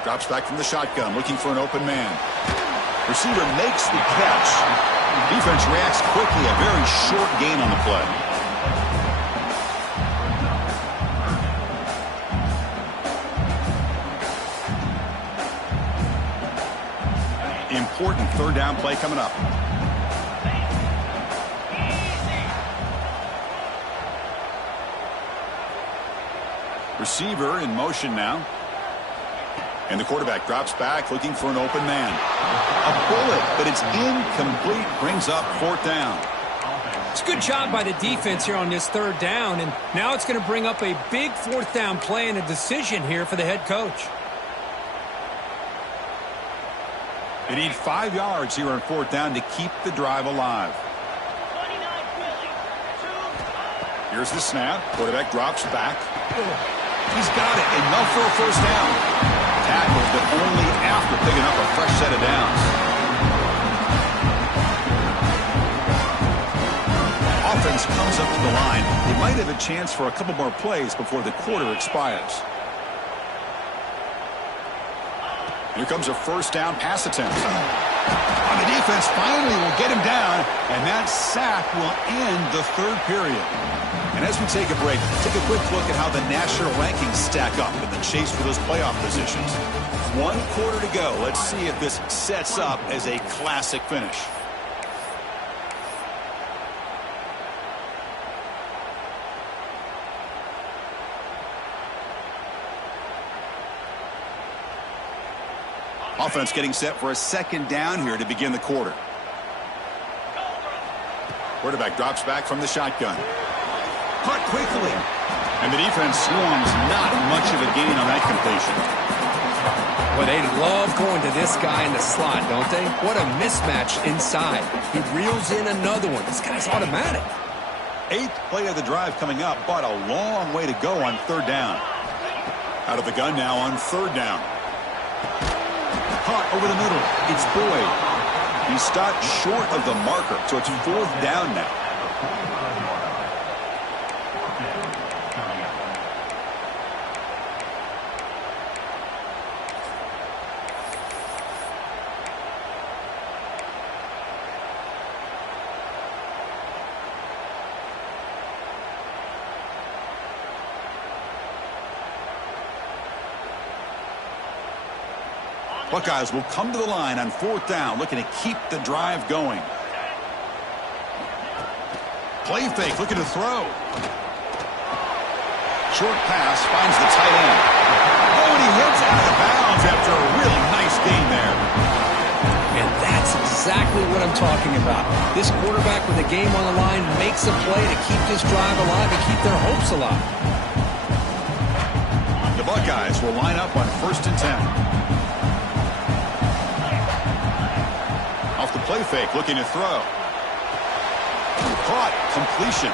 Drops back from the shotgun, looking for an open man. Receiver makes the catch. Defense reacts quickly. A very short gain on the play. Important 3rd down play coming up. Receiver in motion now. And the quarterback drops back looking for an open man. A bullet, but it's incomplete. Brings up 4th down. It's a good job by the defense here on this 3rd down. And now it's going to bring up a big 4th down play and a decision here for the head coach. They need 5 yards here on 4th down to keep the drive alive. Here's the snap. Quarterback drops back. He's got it. Enough for a 1st down. Tackles, but only after picking up a fresh set of downs. Offense comes up to the line. They might have a chance for a couple more plays before the quarter expires. Here comes a 1st down pass attempt. On the defense, finally will get him down, and that sack will end the 3rd period. And as we take a break, take a quick look at how the national rankings stack up in the chase for those playoff positions. 1 quarter to go. Let's see if this sets up as a classic finish. Offense getting set for a 2nd down here to begin the quarter. Quarterback drops back from the shotgun. Caught quickly. And the defense swarms. Not much of a gain on that completion. Well, they love going to this guy in the slot, don't they? What a mismatch inside. He reels in another one. This guy's automatic. 8th play of the drive coming up, but a long way to go on 3rd down. Out of the gun now on 3rd down. Caught over the middle. It's Boyd. He stopped short of the marker, so it's 4th down now. Buckeyes will come to the line on 4th down, looking to keep the drive going. Play fake, looking to throw. Short pass, finds the tight end. Oh, and he hits out of bounds after a really nice gain there. And that's exactly what I'm talking about. This quarterback with a game on the line makes a play to keep this drive alive and keep their hopes alive. The Buckeyes will line up on 1st and 10. Off the play fake, looking to throw. Caught, completion.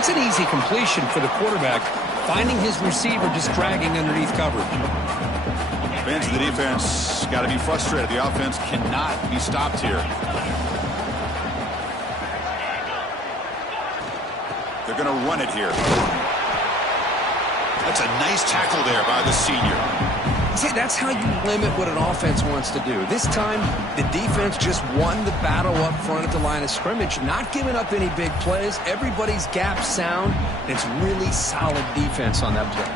That's an easy completion for the quarterback, finding his receiver just dragging underneath coverage. Fans of the defense got to be frustrated. The offense cannot be stopped here. They're going to run it here. That's a nice tackle there by the senior. See, that's how you limit what an offense wants to do. This time, the defense just won the battle up front at the line of scrimmage, not giving up any big plays. Everybody's gap sound. It's really solid defense on that play.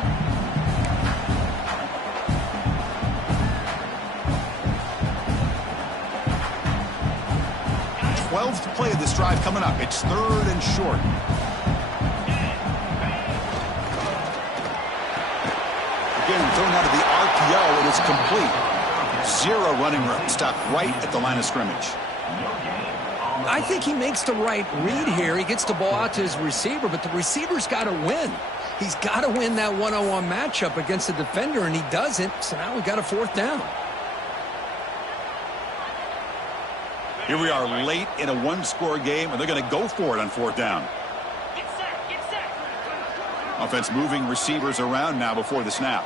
12th play of this drive coming up. It's 3rd and short. Again, thrown out of the RPO, and it's complete. 0 running room. Stopped right at the line of scrimmage. I think he makes the right read here. He gets the ball out to his receiver, but the receiver's got to win. He's got to win that one-on-one matchup against the defender, and he doesn't. So now we got a 4th down. Here we are late in a 1-score game, and they're going to go for it on 4th down. Offense moving receivers around now before the snap.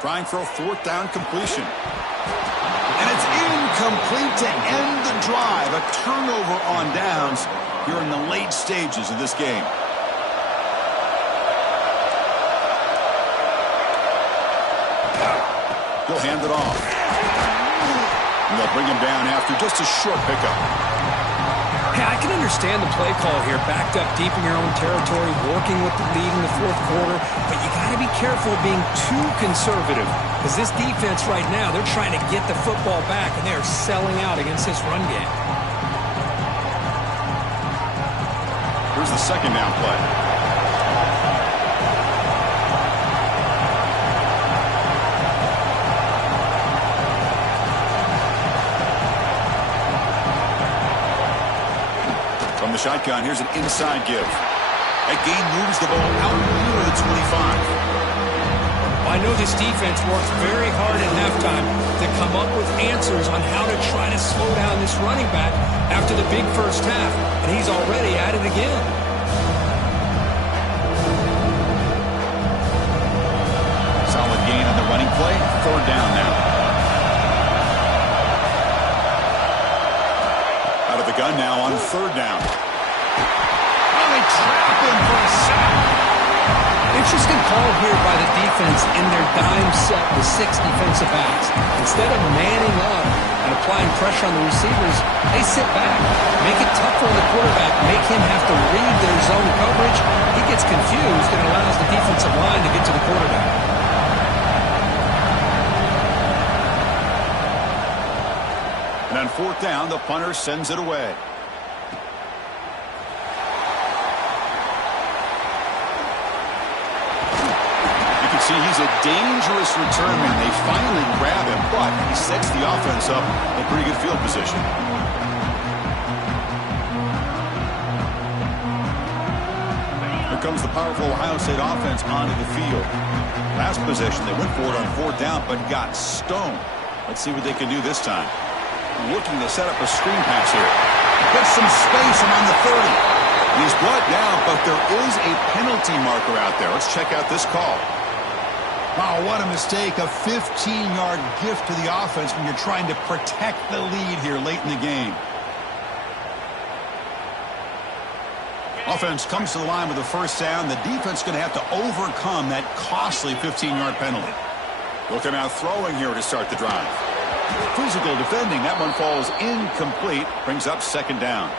Trying for a 4th down completion. And it's incomplete to end the drive. A turnover on downs here in the late stages of this game. He'll hand it off. And they'll bring him down after just a short pickup. Hey, I can understand the play call here, backed up deep in your own territory, working with the lead in the 4th quarter, but you got to be careful of being too conservative, because this defense right now, they're trying to get the football back, and they are selling out against this run game. Here's the 2nd down play. From the shotgun, here's an inside give. That gain moves the ball out near the 25. I know this defense worked very hard at halftime to come up with answers on how to try to slow down this running back after the big first half, and he's already at it again. Solid gain on the running play. 3rd down now. Out of the gun now on 3rd down. Oh, they trap him for a sack. Interesting call here by the defense in their dime set with 6 defensive backs. Instead of manning up and applying pressure on the receivers, they sit back, make it tough on the quarterback, make him have to read their zone coverage. He gets confused and allows the defensive line to get to the quarterback. And on 4th down, the punter sends it away. See, he's a dangerous return man. They finally grab him, but he sets the offense up in pretty good field position. Here comes the powerful Ohio State offense onto the field. Last possession, they went for it on 4th down, but got stoned. Let's see what they can do this time. Looking to set up a screen pass here. Gets some space around the 30. He's brought down, but there is a penalty marker out there. Let's check out this call. Oh, what a mistake. A 15-yard gift to the offense when you're trying to protect the lead here late in the game. Offense comes to the line with a 1st down. The defense is going to have to overcome that costly 15-yard penalty. They'll come out throwing here to start the drive. Physical defending. That one falls incomplete. Brings up 2nd down.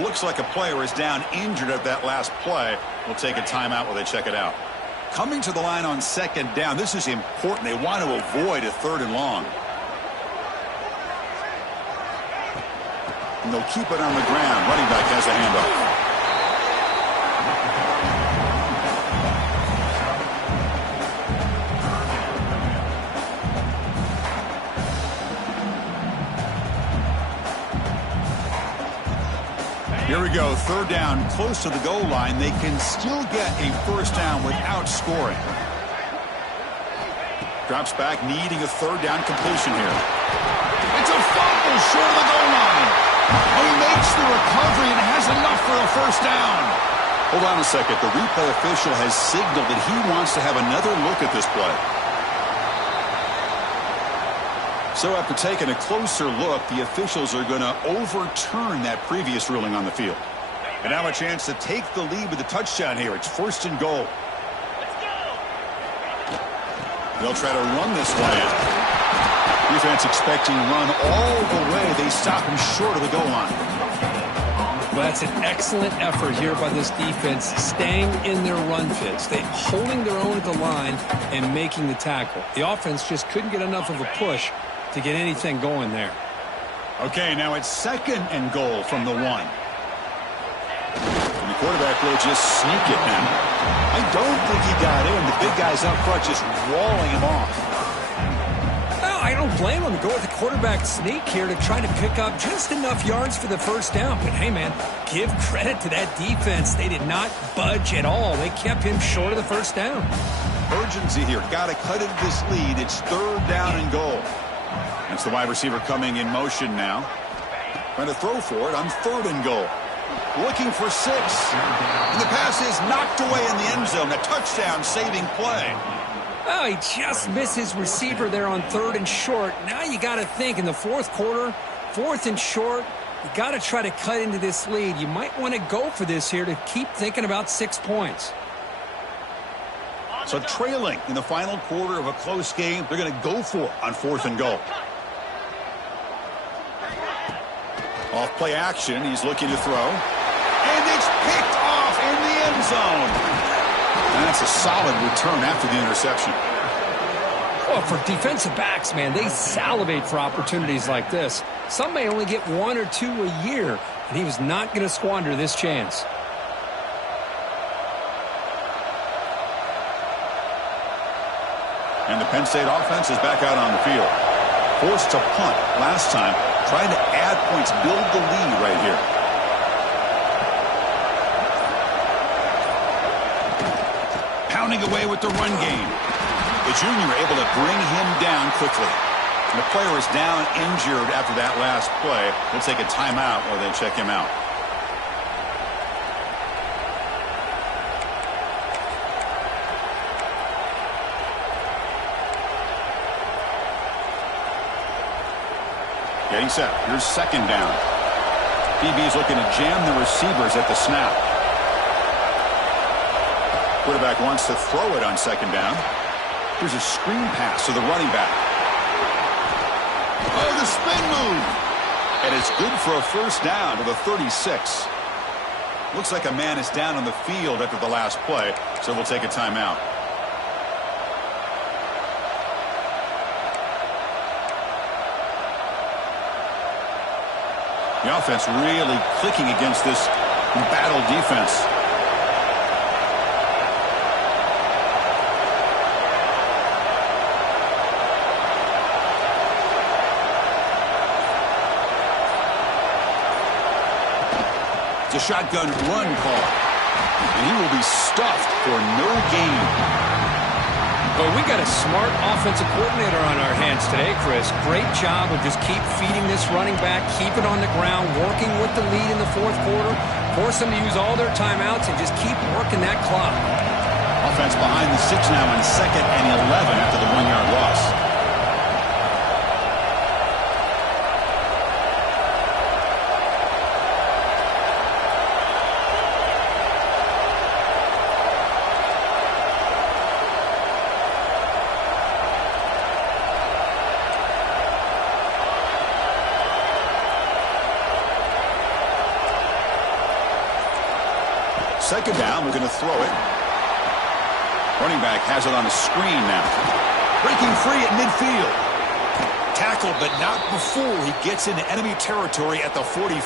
Looks like a player is down injured at that last play. We'll take a timeout while they check it out. Coming to the line on 2nd down. This is important. They want to avoid a 3rd and long. And they'll keep it on the ground. Running back has a handoff. Here we go, 3rd down, close to the goal line. They can still get a 1st down without scoring. Drops back, needing a 3rd down completion here. It's a fumble short of the goal line. Oh, he makes the recovery and has enough for a 1st down. Hold on a second. The replay official has signaled that he wants to have another look at this play. So after taking a closer look, the officials are going to overturn that previous ruling on the field. And now a chance to take the lead with a touchdown here. It's 1st and goal. They'll try to run this one in. Defense expecting run all the way. They stop him short of the goal line. Well, that's an excellent effort here by this defense, staying in their run fits. They holding their own at the line and making the tackle. The offense just couldn't get enough of a push to get anything going there. Okay, now it's 2nd and goal from the 1. And the quarterback will just sneak it now. I don't think he got in. The big guy's up front just walling him off. Well, I don't blame him to go with the quarterback sneak here to try to pick up just enough yards for the first down. But, hey, man, give credit to that defense. They did not budge at all. They kept him short of the first down. Urgency here. Got to cut into this lead. It's 3rd down and goal. That's the wide receiver coming in motion now. Trying to throw for it on 3rd and goal. Looking for 6. And the pass is knocked away in the end zone. A touchdown-saving play. Oh, he just missed his receiver there on 3rd and short. Now you got to think in the 4th quarter, 4th and short, you got to try to cut into this lead. You might want to go for this here to keep thinking about 6 points. So trailing in the final quarter of a close game, they're going to go for it on 4th and goal. Off play action, he's looking to throw. And it's picked off in the end zone. And that's a solid return after the interception. Well, for defensive backs, man, they salivate for opportunities like this. Some may only get 1 or 2 a year, and he was not going to squander this chance. And the Penn State offense is back out on the field. Forced to punt last time. Trying to add points, build the lead right here. Pounding away with the run game. The junior able to bring him down quickly. And the player is down injured after that last play. They'll take a timeout while they check him out. Getting set. Here's 2nd down. DB's looking to jam the receivers at the snap. Quarterback wants to throw it on 2nd down. Here's a screen pass to the running back. Oh, the spin move. And it's good for a 1st down to the 36. Looks like a man is down on the field after the last play, so we'll take a timeout. The offense really clicking against this embattled defense. It's a shotgun run call. And he will be stuffed for no gain. Well, we got a smart offensive coordinator on our hands today, Chris. Great job of just keep feeding this running back, keep it on the ground, working with the lead in the 4th quarter, force them to use all their timeouts, and just keep working that clock. Offense behind the 6 now on 2nd and 11 after the 1-yard loss. Second down, we're going to throw it. Running back has it on a screen now. Breaking free at midfield. Tackled, but not before he gets into enemy territory at the 45.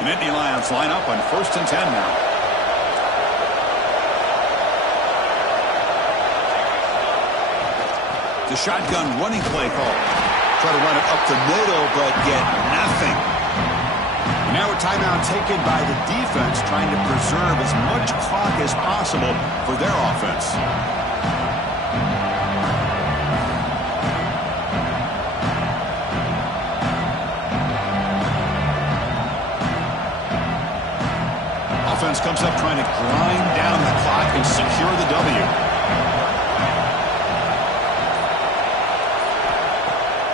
The Nittany Lions line up on 1st and 10 now. The shotgun running play call. Try to run it up the middle, but get nothing. Now a timeout taken by the defense, trying to preserve as much clock as possible for their offense. Offense comes up trying to grind down the clock and secure the W.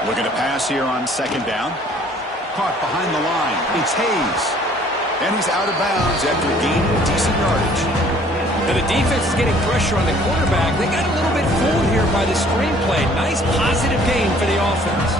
Looking to pass here on second down. Caught behind the line. It's Hayes. And he's out of bounds after gaining decent yardage. Now the defense is getting pressure on the quarterback. They got a little bit fooled here by the screenplay. Nice positive gain for the offense.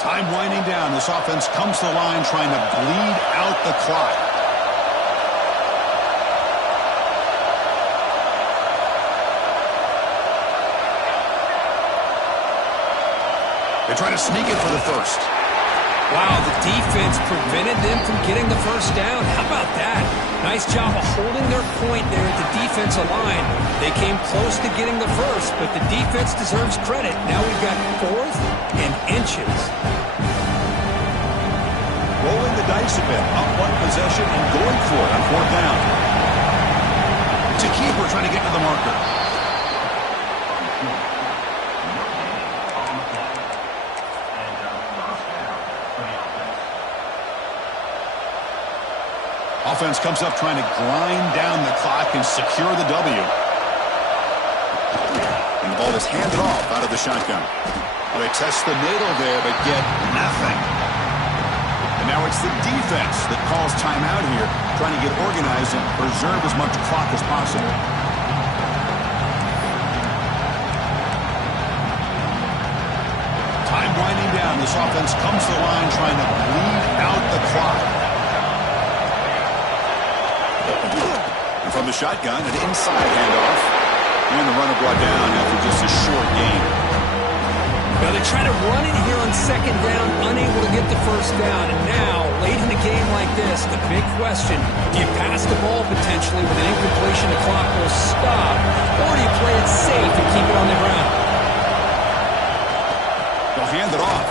Time winding down. This offense comes to the line trying to bleed out the clock. They try to sneak it for the first. Wow, the defense prevented them from getting the first down. How about that? Nice job of holding their point there at the defensive line. They came close to getting the first, but the defense deserves credit. Now we've got 4th and inches. Rolling the dice a bit. Up one possession and going for it on 4th down. It's a keeper trying to get to the marker. Offense comes up trying to grind down the clock and secure the W. And the ball is handed off out of the shotgun. Well, they test the middle there, but get nothing. And now it's the defense that calls timeout here, trying to get organized and preserve as much clock as possible. Time winding down. This offense comes to the line trying to bleed out the clock. From the shotgun, an inside handoff. And the runner brought down after just a short gain. Now they try to run it here on second down, unable to get the first down. And now, late in a game like this, the big question, do you pass the ball potentially with an incompletion, the clock will stop, or do you play it safe and keep it on the ground? They'll hand it off.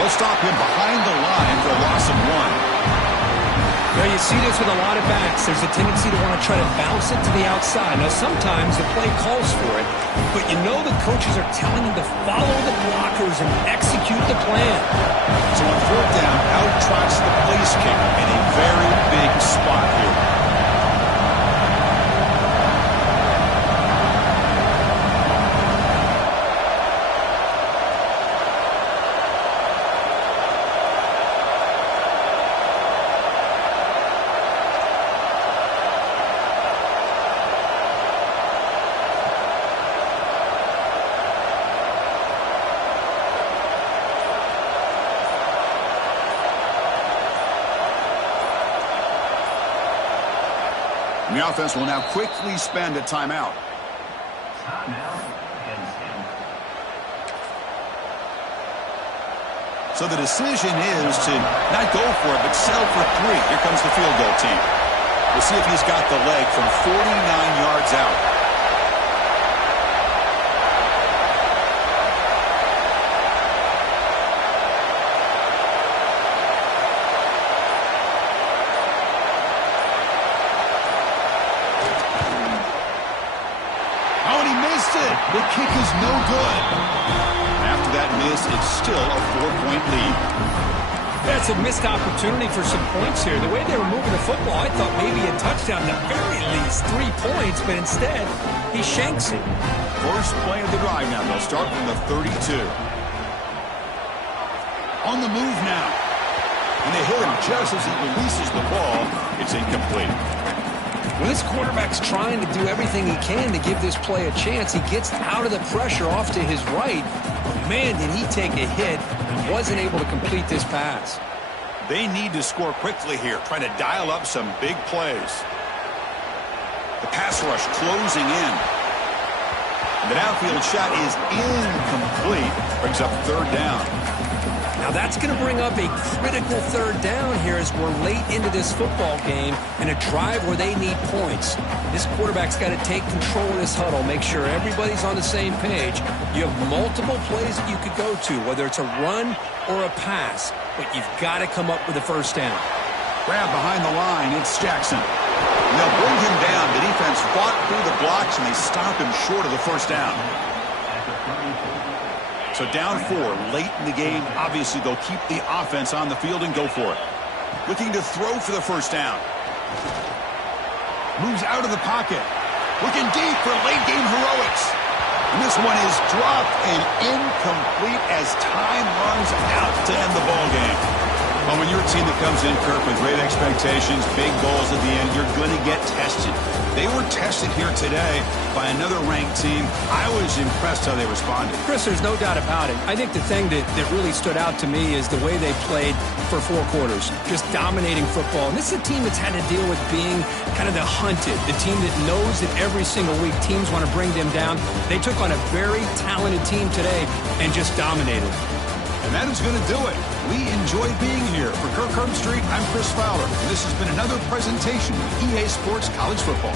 They'll stop him behind the line for a loss of 1. Now you see this with a lot of backs. There's a tendency to want to try to bounce it to the outside. Now sometimes the play calls for it, but you know the coaches are telling him to follow the blockers and execute the plan. So on 4th down, out trots the place kicker in a very big spot here. The offense will now quickly spend a timeout. So the decision is to not go for it, but settle for 3. Here comes the field goal team. We'll see if he's got the leg from 49 yards out. The kick is no good. After that miss, it's still a 4-point lead. That's a missed opportunity for some points here. The way they were moving the football, I thought maybe a touchdown, at the very least 3 points, but instead, he shanks it. First play of the drive now. They'll start from the 32. On the move now. And they hit him just as he releases the ball. It's incomplete. Well, this quarterback's trying to do everything he can to give this play a chance. He gets out of the pressure off to his right. But man, did he take a hit and wasn't able to complete this pass. They need to score quickly here, trying to dial up some big plays. The pass rush closing in. The downfield shot is incomplete. Brings up 3rd down. Now that's going to bring up a critical third down here as we're late into this football game and a drive where they need points. This quarterback's got to take control of this huddle, make sure everybody's on the same page. You have multiple plays that you could go to, whether it's a run or a pass, but you've got to come up with a first down. Grab behind the line, it's Jackson. They'll bring him down. The defense fought through the blocks, and they stop him short of the first down. So down 4, late in the game. Obviously, they'll keep the offense on the field and go for it. Looking to throw for the first down. Moves out of the pocket. Looking deep for late-game heroics. And this one is dropped and incomplete as time runs out to end the ball game. Well, when you're a team that comes in, Kirk, with great expectations, big goals at the end, you're going to get tested. They were tested here today by another ranked team. I was impressed how they responded. Chris, there's no doubt about it. I think the thing that really stood out to me is the way they played for 4 quarters, just dominating football. And this is a team that's had to deal with being kind of the hunted, the team that knows that every single week teams want to bring them down. They took on a very talented team today and just dominated. And that is going to do it. We enjoyed being here. For Kirk Herbstreit, I'm Chris Fowler, and this has been another presentation of EA Sports College Football.